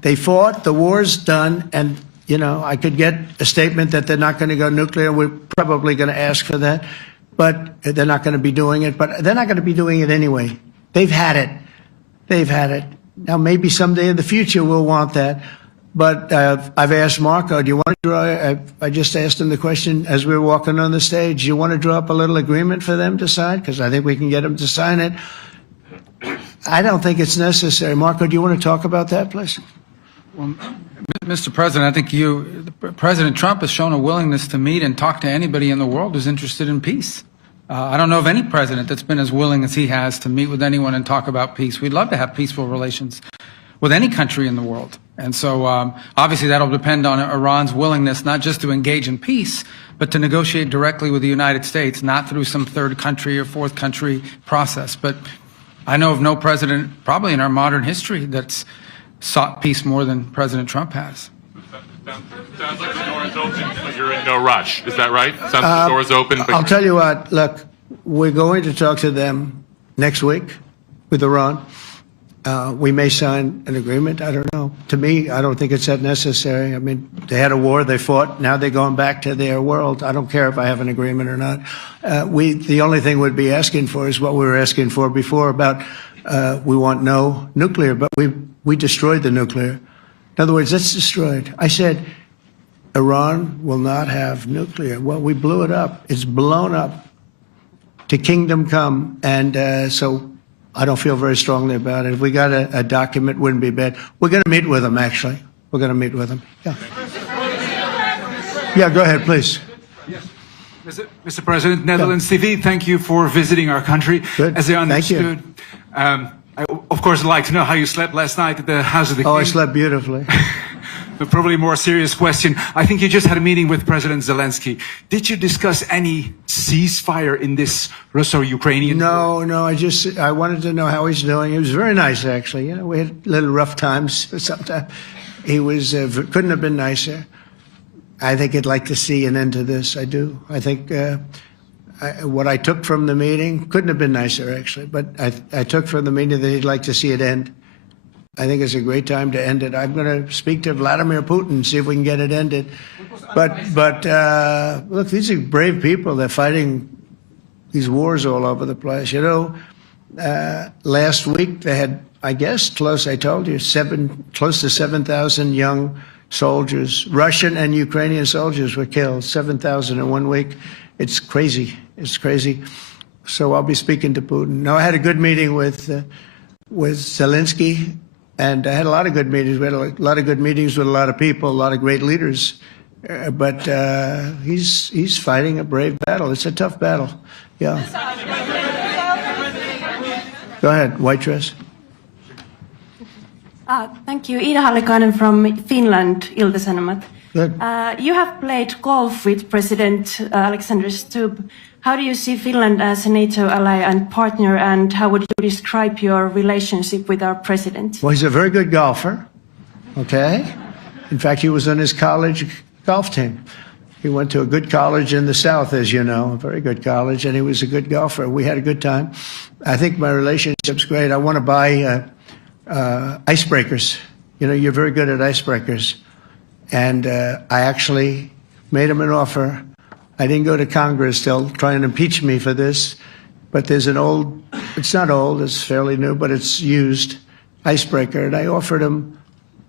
they fought, the war's done, and, you know, I could get a statement that they're not going to go nuclear. We're probably going to ask for that, but they're not going to be doing it. But they're not going to be doing it anyway. They've had it. They've had it. Now, maybe someday in the future we'll want that. But I've asked Marco, do you want to draw, I just asked him the question as we were walking on the stage, do you want to draw up a little agreement for them to sign? Because I think we can get them to sign it. I don't think it's necessary. Marco, do you want to talk about that, please? Well, Mr. President, I think President Trump has shown a willingness to meet and talk to anybody in the world who's interested in peace. I don't know of any president that's been as willing as he has to meet with anyone and talk about peace. We'd love to have peaceful relations with any country in the world. And so obviously that'll depend on Iran's willingness not just to engage in peace, but to negotiate directly with the United States, not through some third country or fourth country process. But I know of no president, probably in our modern history, that's sought peace more than President Trump has. Sounds like the door is open, but you're in no rush. Is that right? Sounds like the door is open. But I'll tell you what, look, we're going to talk to them next week with Iran. We may sign an agreement. I don't know. To me, I don't think it's that necessary. I mean, they had a war, they fought. Now they're going back to their world. I don't care if I have an agreement or not. The only thing we'd be asking for is what we were asking for before about we want no nuclear, but we destroyed the nuclear. In other words, it's destroyed. I said, Iran will not have nuclear. Well, we blew it up. It's blown up to kingdom come. And so I don't feel very strongly about it. If we got a document, wouldn't be bad. We're going to meet with them, actually. We're going to meet with them. Yeah. Yeah, go ahead, please. Yes. Mr. President, Netherlands TV, thank you for visiting our country. Good. As I understood, Thank you. I, of course, would like to know how you slept last night at the House of the King. Oh, I slept beautifully. But probably a more serious question. I think you just had a meeting with President Zelensky. Did you discuss any ceasefire in this Russo-Ukrainian? No. I wanted to know how he's doing. He was very nice, actually. You know, we had little rough times sometimes. He was couldn't have been nicer. I think he'd like to see an end to this. I do. I think what I took from the meeting couldn't have been nicer, actually. But I took from the meeting that he'd like to see it end. I think it's a great time to end it. I'm going to speak to Vladimir Putin, see if we can get it ended. But look, these are brave people. They're fighting these wars all over the place. You know, last week they had, I guess, I told you, close to 7,000 young soldiers, Russian and Ukrainian soldiers were killed, 7,000 in 1 week. It's crazy. It's crazy. So I'll be speaking to Putin. No, I had a good meeting with Zelensky. And I had a lot of good meetings. We had a lot of good meetings with a lot of people, a lot of great leaders. But he's fighting a brave battle. It's a tough battle. Yeah. Go ahead, white dress. Thank you. Ida Hallikainen from Finland, Ilta-Sanomat. Good. You have played golf with President Alexander Stubb. How do you see Finland as a NATO ally and partner, and how would you describe your relationship with our president? Well, he's a very good golfer, okay? In fact, he was on his college golf team. He went to a good college in the South, as you know, a very good college, and he was a good golfer. We had a good time. I think my relationship's great. I want to buy icebreakers. You know, you're very good at icebreakers. And I actually made him an offer. I didn't go to Congress. They'll try and impeach me for this. But there's an old, it's not old, it's fairly new, but it's used icebreaker. And I offered him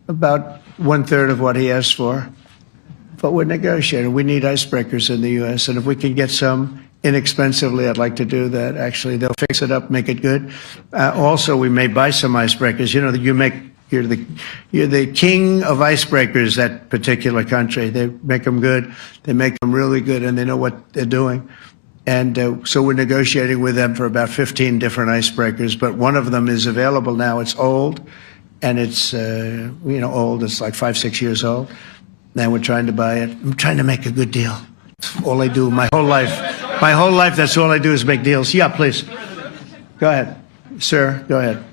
about 1/3 of what he asked for. But we're negotiating. We need icebreakers in the U.S. And if we can get some inexpensively, I'd like to do that. Actually, they'll fix it up, make it good. Also, we may buy some icebreakers. You know, you're the king of icebreakers, that particular country. They make them good. They make them really good, and they know what they're doing. And so we're negotiating with them for about 15 different icebreakers. But one of them is available now. It's old, and it's, old. It's like 5-6 years old. Now we're trying to buy it. I'm trying to make a good deal. That's all I do my whole life. My whole life, that's all I do is make deals. Yeah, please. Go ahead. Sir, go ahead.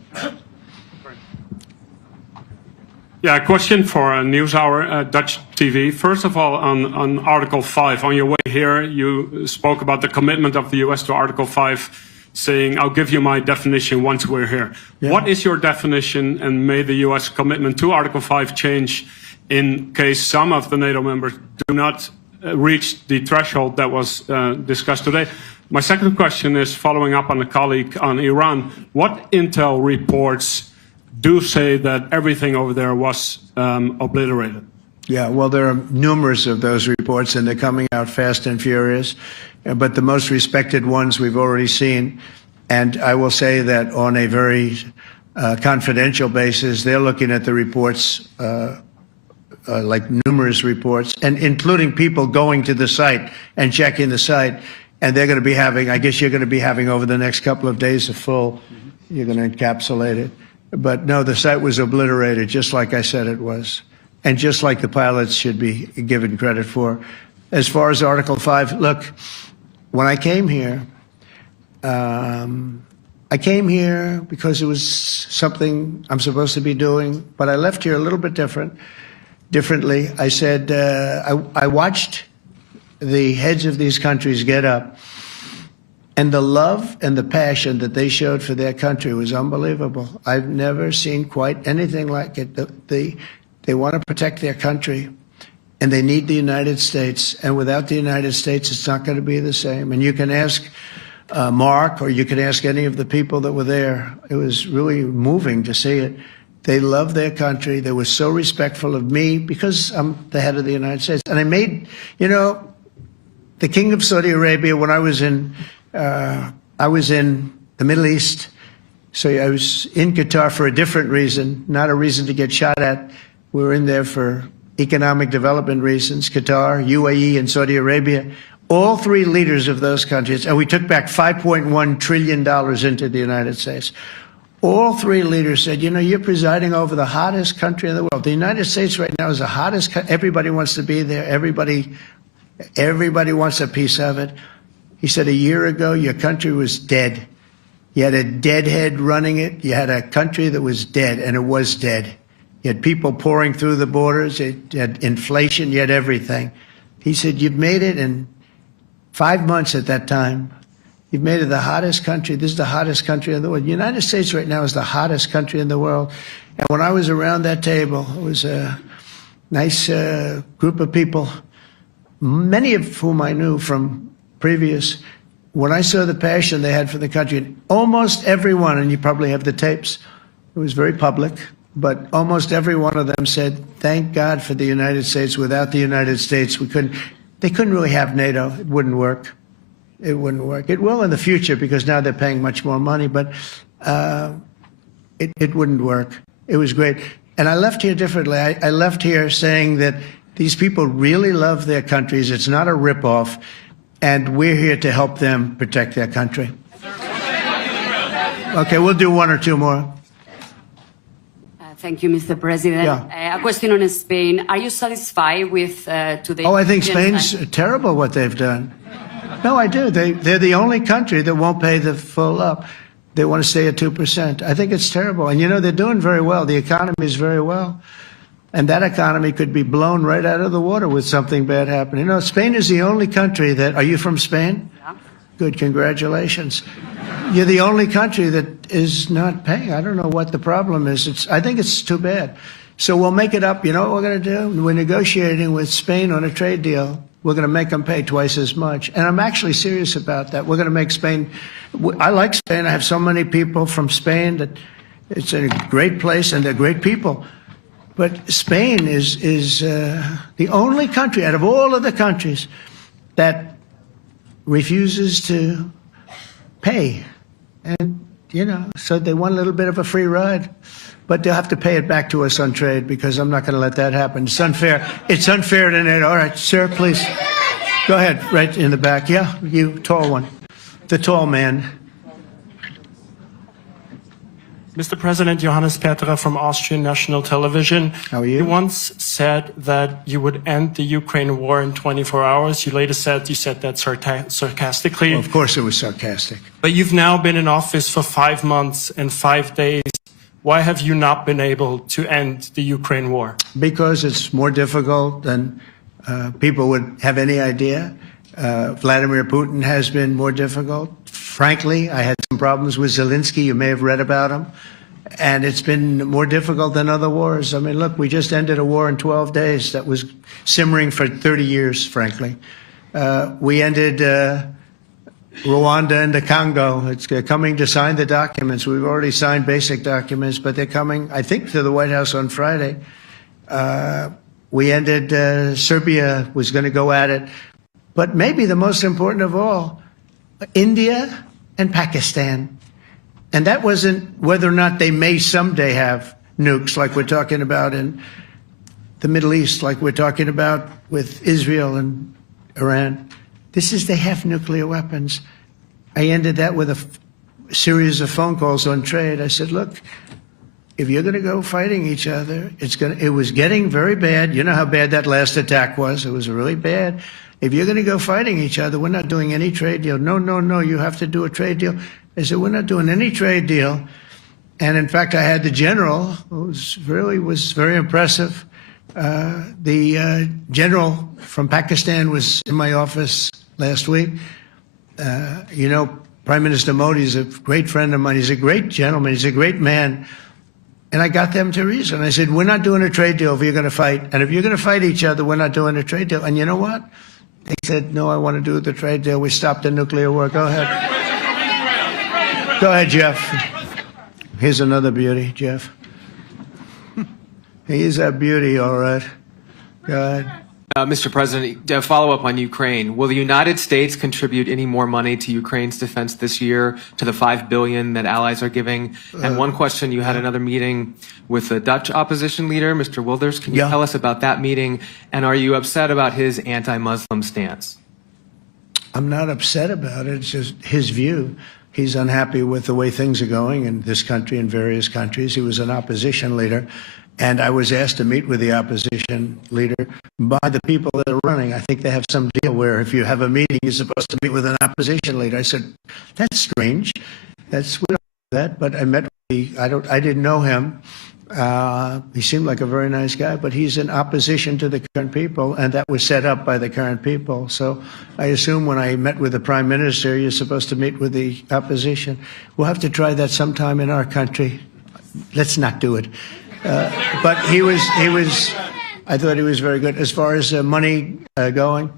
Yeah, a question for NewsHour, Dutch TV. First of all, on Article 5, on your way here, you spoke about the commitment of the U.S. to Article 5, saying, I'll give you my definition once we're here. Yeah. What is your definition, and may the U.S. commitment to Article 5 change in case some of the NATO members do not reach the threshold that was discussed today? My second question is following up on a colleague on Iran. What intel reports do say that everything over there was obliterated. Yeah, well, there are numerous of those reports, and they're coming out fast and furious. But the most respected ones we've already seen. And I will say that on a very confidential basis, they're looking at the reports, like numerous reports, and including people going to the site and checking the site. And they're going to be having, I guess you're going to be having over the next couple of days a full, you're going to encapsulate it. But no, the site was obliterated, just like I said it was. And just like the pilots should be given credit for. As far as Article 5, look, when I came here because it was something I'm supposed to be doing, but I left here a little bit differently. I said, I watched the heads of these countries get up, and the love and the passion that they showed for their country was unbelievable. I've never seen quite anything like it. They want to protect their country, and they need the United States. And without the United States, it's not going to be the same. And you can ask Mark, or you can ask any of the people that were there. It was really moving to see it. They love their country. They were so respectful of me because I'm the head of the United States. And I made, the King of Saudi Arabia, when I was in the Middle East. So I was in Qatar for a different reason, not a reason to get shot at. We were in there for economic development reasons, Qatar, UAE, and Saudi Arabia. All three leaders of those countries, and we took back $5.1 trillion into the United States. All three leaders said, you're presiding over the hottest country in the world. The United States right now is the hottest. Everybody wants to be there. Everybody wants a piece of it. He said, a year ago, your country was dead. You had a deadhead running it. You had a country that was dead, and it was dead. You had people pouring through the borders. You had inflation. You had everything. He said, you've made it in 5 months at that time. You've made it the hottest country. This is the hottest country in the world. The United States right now is the hottest country in the world. And when I was around that table, it was a nice group of people, many of whom I knew from previous. When I saw the passion they had for the country, almost everyone, and you probably have the tapes, it was very public, but almost every one of them said, thank God for the United States. Without the United States, they couldn't really have NATO. It wouldn't work. It wouldn't work. It will in the future because now they're paying much more money, but it wouldn't work. It was great. And I left here differently. I left here saying that these people really love their countries. It's not a ripoff, and we're here to help them protect their country. Okay, we'll do one or two more. Thank you, Mr. President. Yeah. A question on Spain. Are you satisfied with today's... Oh, I think Spain's terrible what they've done. No, I do. They're the only country that won't pay the full up. They want to stay at 2%. I think it's terrible. And, they're doing very well. The economy is very well. And that economy could be blown right out of the water with something bad happening. Spain is the only country that... Are you from Spain? Yeah. Good, congratulations. You're the only country that is not paying. I don't know what the problem is. I think it's too bad. So we'll make it up. You know what we're going to do? We're negotiating with Spain on a trade deal. We're going to make them pay twice as much. And I'm actually serious about that. We're going to make Spain... I like Spain. I have so many people from Spain that it's a great place and they're great people. But Spain is the only country out of all of the countries that refuses to pay. And, so they want a little bit of a free ride. But they'll have to pay it back to us on trade because I'm not going to let that happen. It's unfair. It's unfair to NATO. All right, sir, please. Go ahead, right in the back. Yeah, you, tall one. The tall man. Mr. President, Johannes Petra from Austrian National Television. How are you? You once said that you would end the Ukraine war in 24 hours. You later said you said that sarcastically. Well, of course it was sarcastic. But you've now been in office for 5 months and 5 days. Why have you not been able to end the Ukraine war? Because it's more difficult than people would have any idea. Vladimir Putin has been more difficult. Frankly, I had some problems with Zelensky. You may have read about him. And it's been more difficult than other wars. I mean, look, we just ended a war in 12 days that was simmering for 30 years, frankly. We ended Rwanda and the Congo. It's coming to sign the documents. We've already signed basic documents, but they're coming, I think, to the White House on Friday. We ended, Serbia was going to go at it. But maybe the most important of all, India and Pakistan. And that wasn't whether or not they may someday have nukes like we're talking about in the Middle East, like we're talking about with Israel and Iran. This is they have nuclear weapons. I ended that with a series of phone calls on trade. I said, look, if you're going to go fighting each other, it was getting very bad. You know how bad that last attack was. It was really bad. If you're going to go fighting each other, we're not doing any trade deal. No, you have to do a trade deal. I said, we're not doing any trade deal. And in fact, I had the general, who was very impressive. The general from Pakistan was in my office last week. You know, Prime Minister Modi is a great friend of mine. He's a great gentleman. He's a great man. And I got them to reason. I said, we're not doing a trade deal if you're going to fight. And if you're going to fight each other, we're not doing a trade deal. And you know what? They said, no, I want to do the trade deal. We stopped the nuclear war. Go ahead. Go ahead, Jeff. Here's another beauty, Jeff. He's a beauty, all right. Go ahead. Mr. President, to follow up on Ukraine, will the United States contribute any more money to Ukraine's defense this year to the $5 billion that allies are giving? And one question, you had another meeting with the Dutch opposition leader, Mr. Wilders. Can you tell us about that meeting? And are you upset about his anti-Muslim stance? I'm not upset about it. It's just his view. He's unhappy with the way things are going in this country and various countries. He was an opposition leader. And I was asked to meet with the opposition leader by the people that are running. I think they have some deal where if you have a meeting, you're supposed to meet with an opposition leader. I said, that's strange. We don't do that. But I met with I didn't know him. He seemed like a very nice guy, but he's in opposition to the current people, and that was set up by the current people. So I assume when I met with the Prime Minister, you're supposed to meet with the opposition. We'll have to try that sometime in our country. Let's not do it. But I thought he was very good. As far as money going,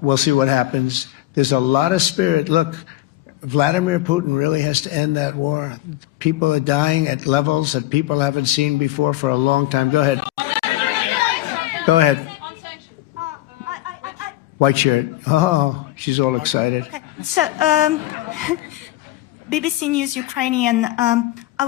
we'll see what happens. There's a lot of spirit. Look, Vladimir Putin really has to end that war. People are dying at levels that people haven't seen before for a long time. Go ahead. Go ahead. White shirt. Oh, she's all excited. Okay. So, BBC News Ukrainian.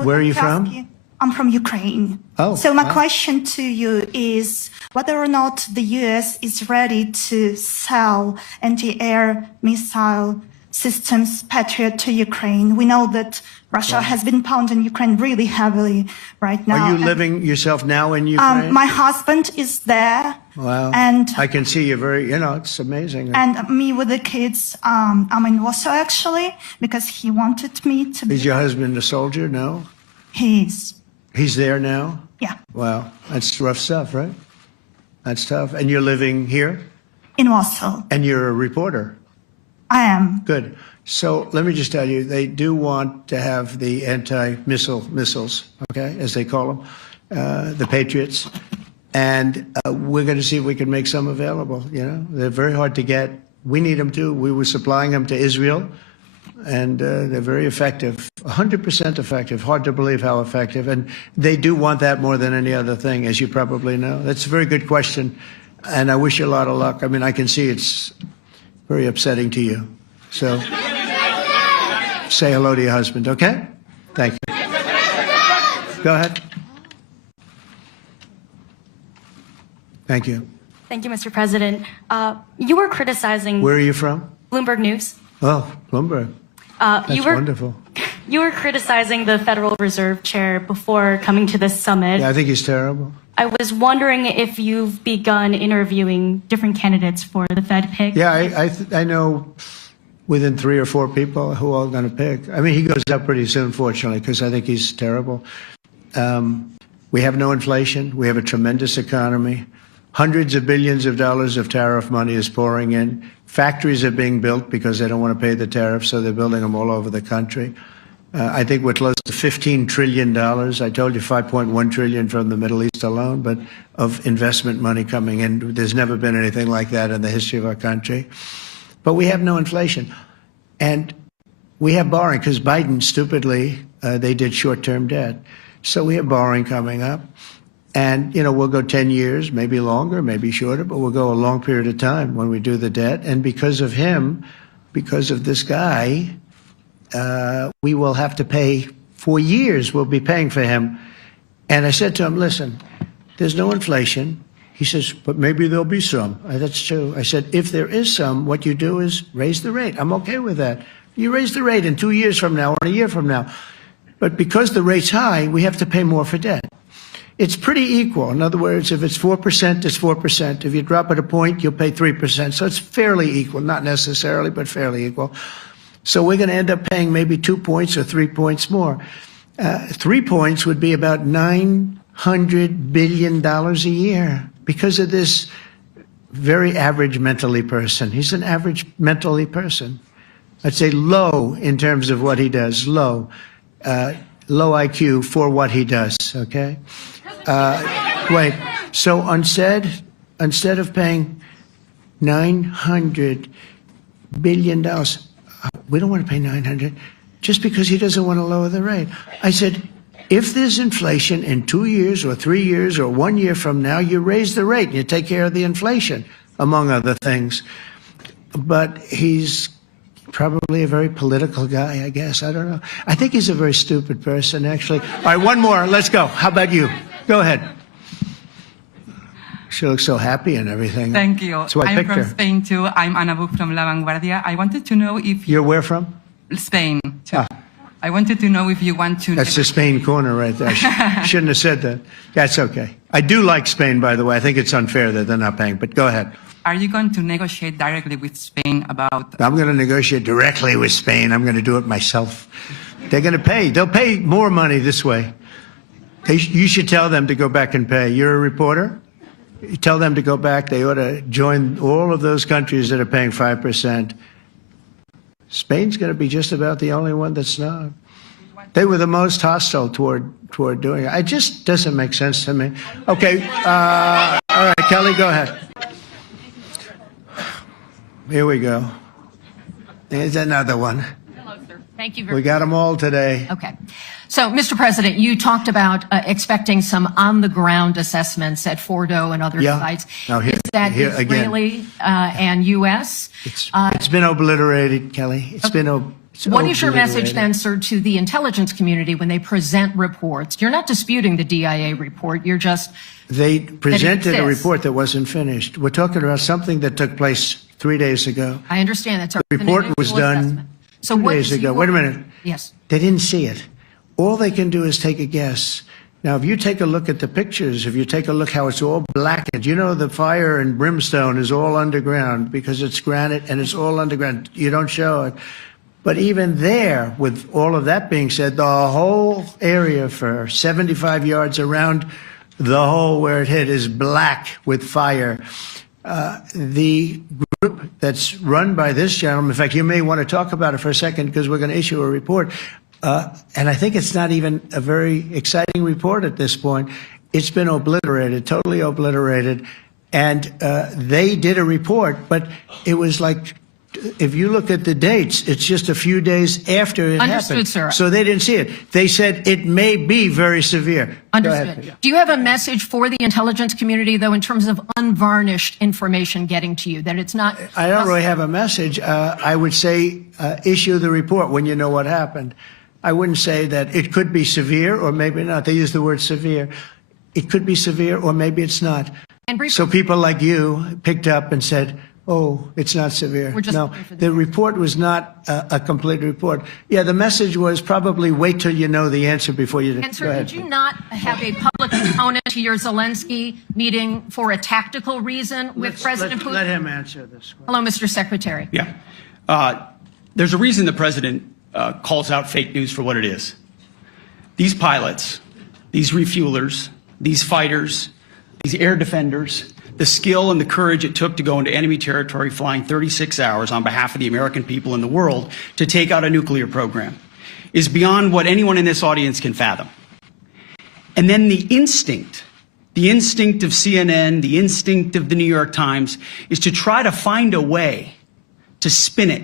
Where are you from? I'm from Ukraine. Oh. So my question to you is whether or not the U.S. is ready to sell anti-air missile systems Patriot to Ukraine. We know that Russia has been pounding Ukraine really heavily right now. Are you living yourself now in Ukraine? My husband is there. Wow. And I can see you it's amazing. And me with the kids, I'm in Warsaw actually, because he wanted me to be. Is your husband a soldier? No? He is. He's there now? Yeah. Wow. That's rough stuff, right? That's tough. And you're living here? In Warsaw. And you're a reporter? I am. Good. So let me just tell you, they do want to have the missiles, okay, as they call them, the Patriots. And we're going to see if we can make some available, They're very hard to get. We need them too. We were supplying them to Israel. And they're very effective, 100% effective. Hard to believe how effective. And they do want that more than any other thing, as you probably know. That's a very good question. And I wish you a lot of luck. I mean, I can see it's very upsetting to you. So say hello to your husband, okay? Thank you. Go ahead. Thank you. Thank you, Mr. President. You were criticizing... Where are you from? Bloomberg News. Oh, Bloomberg. That's wonderful. You were criticizing the Federal Reserve Chair before coming to this summit. Yeah, I think he's terrible. I was wondering if you've begun interviewing different candidates for the Fed pick. Yeah, I know within 3 or 4 people who are going to pick. I mean, he goes up pretty soon, fortunately, because I think he's terrible. We have no inflation. We have a tremendous economy. Hundreds of billions of dollars of tariff money is pouring in. Factories are being built because they don't want to pay the tariffs, so they're building them all over the country. I think we're close to $15 trillion. I told you $5.1 trillion from the Middle East alone, but of investment money coming in. There's never been anything like that in the history of our country. But we have no inflation. And we have borrowing because Biden, stupidly, they did short-term debt. So we have borrowing coming up. And, we'll go 10 years, maybe longer, maybe shorter, but we'll go a long period of time when we do the debt. And because of him, because of this guy, we will have to pay for years. We'll be paying for him. And I said to him, listen, there's no inflation. He says, but maybe there'll be some. That's true. I said, if there is some, what you do is raise the rate. I'm okay with that. You raise the rate in 2 years from now or a year from now. But because the rate's high, we have to pay more for debt. It's pretty equal. In other words, if it's 4%, it's 4%. If you drop it a point, you'll pay 3%. So it's fairly equal, not necessarily, but fairly equal. So we're going to end up paying maybe 2 points or 3 points more. 3 points would be about $900 billion a year because of this very average mentally person. He's an average mentally person. I'd say low in terms of what he does, low IQ for what he does, okay? Wait, so instead of paying $900 billion, we don't want to pay 900 just because he doesn't want to lower the rate. I said, if there's inflation in 2 years or 3 years or 1 year from now, you raise the rate and you take care of the inflation, among other things. But he's probably a very political guy, I guess. I don't know. I think he's a very stupid person, actually. All right, one more. Let's go. How about you? Go ahead. She looks so happy and everything. Thank you. That's why I I'm picked from her. Spain too. I'm Ana Buch from La Vanguardia. I wanted to know if You're where from? Spain too. I wanted to know if you want to. That's the Spain corner right there. Shouldn't have said that. That's okay. I do like Spain, by the way. I think it's unfair that they're not paying, but go ahead. Are you going to negotiate directly with Spain about? I'm going to negotiate directly with Spain. I'm going to do it myself. They're going to pay. They'll pay more money this way. You should tell them to go back and pay. You're a reporter? You tell them to go back. They ought to join all of those countries that are paying 5%. Spain's going to be just about the only one that's not. They were the most hostile toward doing it. It just doesn't make sense to me. Okay. All right, Kelly, go ahead. Here we go. There's another one. Hello, sir. Thank you We got them all today. Okay. So, Mr. President, you talked about expecting some on-the-ground assessments at Fordo and other sites. Now Is that Israeli and U.S.? It's been obliterated, Kelly. It's been What is your message obliterated. then, sir, to the intelligence community when they present reports? You're not disputing the DIA report. You're just They presented a exists. report that wasn't finished. We're talking about something that took place 3 days ago. I understand that's The report was done So 2 what days is ago. your- Wait a minute. Yes. They didn't see it. All they can do is take a guess. Now, if you take a look at the pictures, if you take a look how it's all blackened, the fire and brimstone is all underground because it's granite and it's all underground. You don't show it. But even there, with all of that being said, the whole area for 75 yards around the hole where it hit is black with fire. The group that's run by this gentleman, in fact, you may want to talk about it for a second because we're going to issue a report. And I think it's not even a very exciting report at this point. It's been obliterated, totally obliterated. And they did a report, but it was like, if you look at the dates, it's just a few days after it Understood, happened. sir. So they didn't see it. They said it may be very severe. Go Understood. ahead. Do you have a message for the intelligence community, though, in terms of unvarnished information getting to you, that it's not... I don't really have a message. I would say issue the report when you know what happened. I wouldn't say that it could be severe or maybe not. They use the word severe. It could be severe or maybe it's not. And briefly- So people like you picked up and said, oh, it's not severe. We're just No, looking for the the report was not a complete report. Yeah, the message was probably wait till you know the answer before you... And, Go sir, ahead. did you not have a public component to your Zelensky meeting for a tactical reason with President Putin? Let him answer this one. Hello, Mr. Secretary. Yeah. There's a reason the president calls out fake news for what it is. These pilots, these refuelers, these fighters, these air defenders, the skill and the courage it took to go into enemy territory flying 36 hours on behalf of the American people and the world to take out a nuclear program is beyond what anyone in this audience can fathom. And then the instinct of CNN, the instinct of the New York Times is to try to find a way to spin it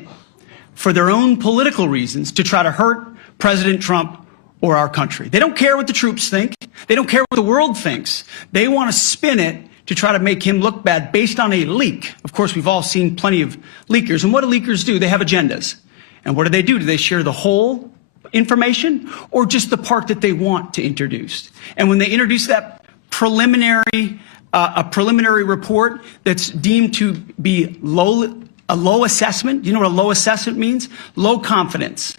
for their own political reasons to try to hurt President Trump or our country. They don't care what the troops think. They don't care what the world thinks. They want to spin it to try to make him look bad based on a leak. Of course, we've all seen plenty of leakers. And what do leakers do? They have agendas. And what do? Do they share the whole information or just the part that they want to introduce? And when they introduce that preliminary, a preliminary report that's deemed to be a low assessment, you know what a low assessment means? Low confidence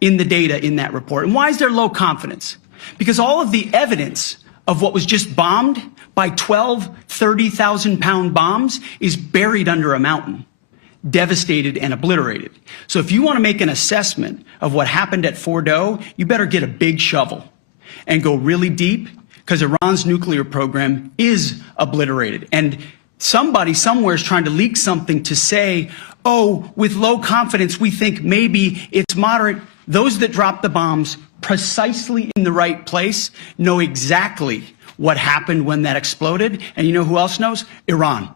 in the data in that report. And why is there low confidence? Because all of the evidence of what was just bombed by 12 30,000-pound bombs is buried under a mountain, devastated and obliterated. So if you want to make an assessment of what happened at Fordo, you better get a big shovel and go really deep, because Iran's nuclear program is obliterated. And somebody somewhere is trying to leak something to say, oh, with low confidence, we think maybe it's moderate. Those that dropped the bombs precisely in the right place know exactly what happened when that exploded. And you know who else knows? Iran.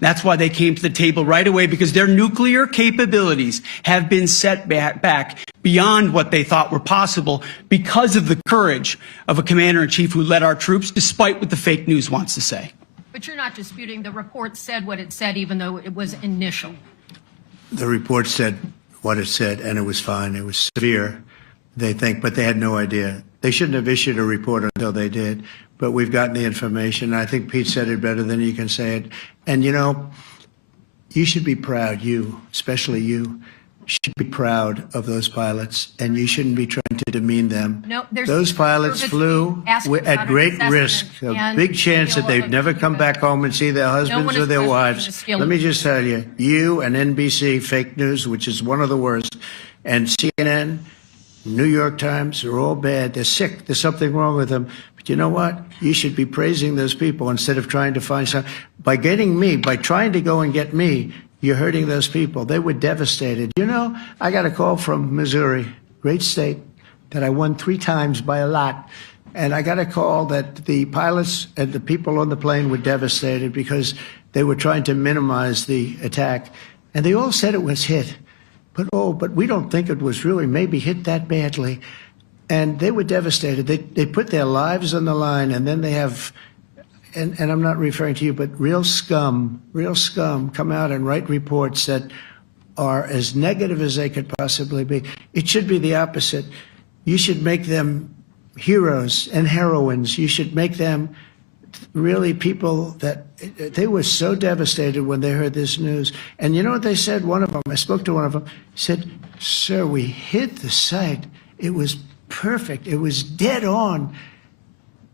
That's why they came to the table right away, because their nuclear capabilities have been set back beyond what they thought were possible because of the courage of a commander-in-chief who led our troops, despite what the fake news wants to say. But you're not disputing the report said what it said, even though it was initial. The report said what it said, and it was fine. It was severe, they think, but they had no idea. They shouldn't have issued a report until they did. But we've gotten the information. I think Pete said it better than you can say it. And, you know, you should be proud, you, especially you, should be proud of those pilots, and you shouldn't be trying to demean them. No, those pilots flew at great risk, a big chance that they'd never come back home and see their husbands or their wives. Let me just tell you, you and NBC, fake news, which is one of the worst, and CNN, New York Times, are all bad. They're sick. There's something wrong with them. But you know what? You should be praising those people instead of trying to find some. By getting me, by trying to go and get me, you're hurting those people. They were devastated. You know, I got a call from Missouri, great state, that I won 3 times by a lot. And I got a call that the pilots and the people on the plane were devastated because they were trying to minimize the attack. And they all said it was hit. But we don't think it was really maybe hit that badly. And they were devastated. They put their lives on the line, and then they have, and I'm not referring to you, but real scum come out and write reports that are as negative as they could possibly be. It should be the opposite. You should make them heroes and heroines. You should make them really people that they were so devastated when they heard this news. And you know what they said? One of them, I spoke to one of them, said, "Sir, we hit the site. It was perfect. It was dead on,"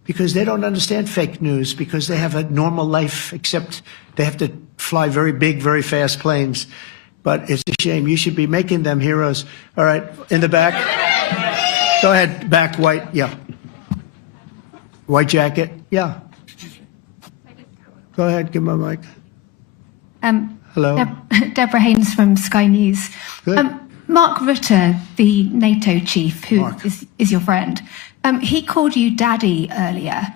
because they don't understand fake news, because they have a normal life, except they have to fly very big, very fast planes. But it's a shame. You should be making them heroes. All right, in the back. Go ahead, back, white, yeah. White jacket, yeah. Go ahead, give me a mic. Hello. Deborah Haynes from Sky News. Good. Mark Rutte, the NATO chief, who is your friend, he called you daddy earlier.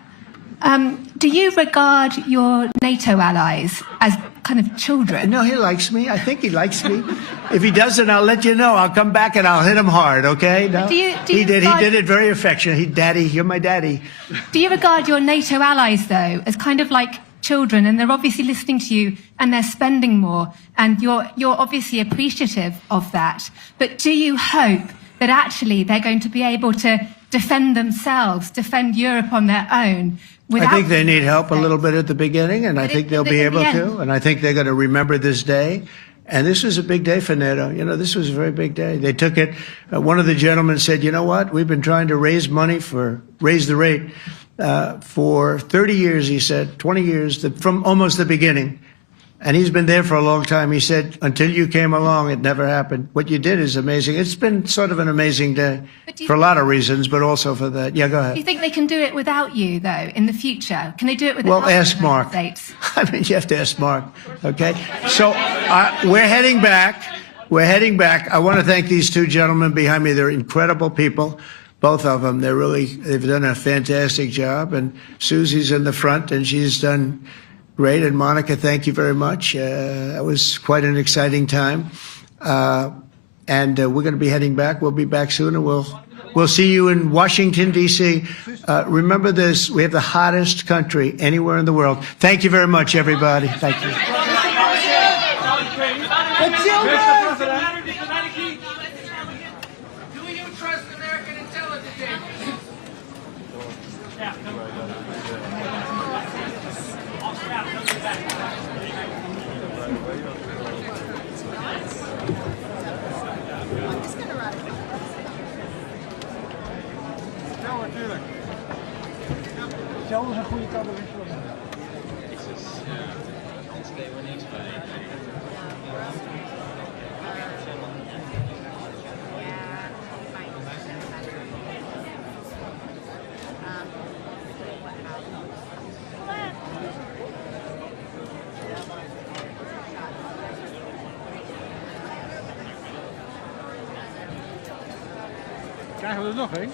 Do you regard your NATO allies as kind of children? No, he likes me. I think he likes me. If he doesn't, I'll let you know. I'll come back and I'll hit him hard, okay? No? He did it very affectionate. Daddy, you're my daddy. Do you regard your NATO allies, though, as kind of like children, and they're obviously listening to you and they're spending more, and you're obviously appreciative of that, but do you hope that actually they're going to be able to defend themselves, defend Europe on their own? I think they need help a little bit at the beginning, and I think they'll be able to, and I think they're going to remember this day. And this was a big day for NATO. You know, this was a very big day. They took it. One of the gentlemen said, "You know what? We've been trying to raise money raise the rate for 30 years," he said, 20 years, from almost the beginning. And he's been there for a long time. He said, until you came along, it never happened. What you did is amazing. It's been sort of an amazing day for a lot of reasons, but also for that. Yeah, go ahead. Do you think they can do it without you, though, in the future? Can they do it without Well, ask Mark. States? I mean, you have to ask Mark, okay? So we're heading back. I want to thank these 2 gentlemen behind me. They're incredible people. Both of them, they've done a fantastic job. And Susie's in the front, and she's done great. And Monica, thank you very much. That was quite an exciting time. and we're going to be heading back. We'll be back soon, and we'll see you in Washington, D.C. Remember this, we have the hottest country anywhere in the world. Thank you very much, everybody. Thank you. Do you trust American intelligence? Zelfs een goede cadeau. Krijgen we er nog een?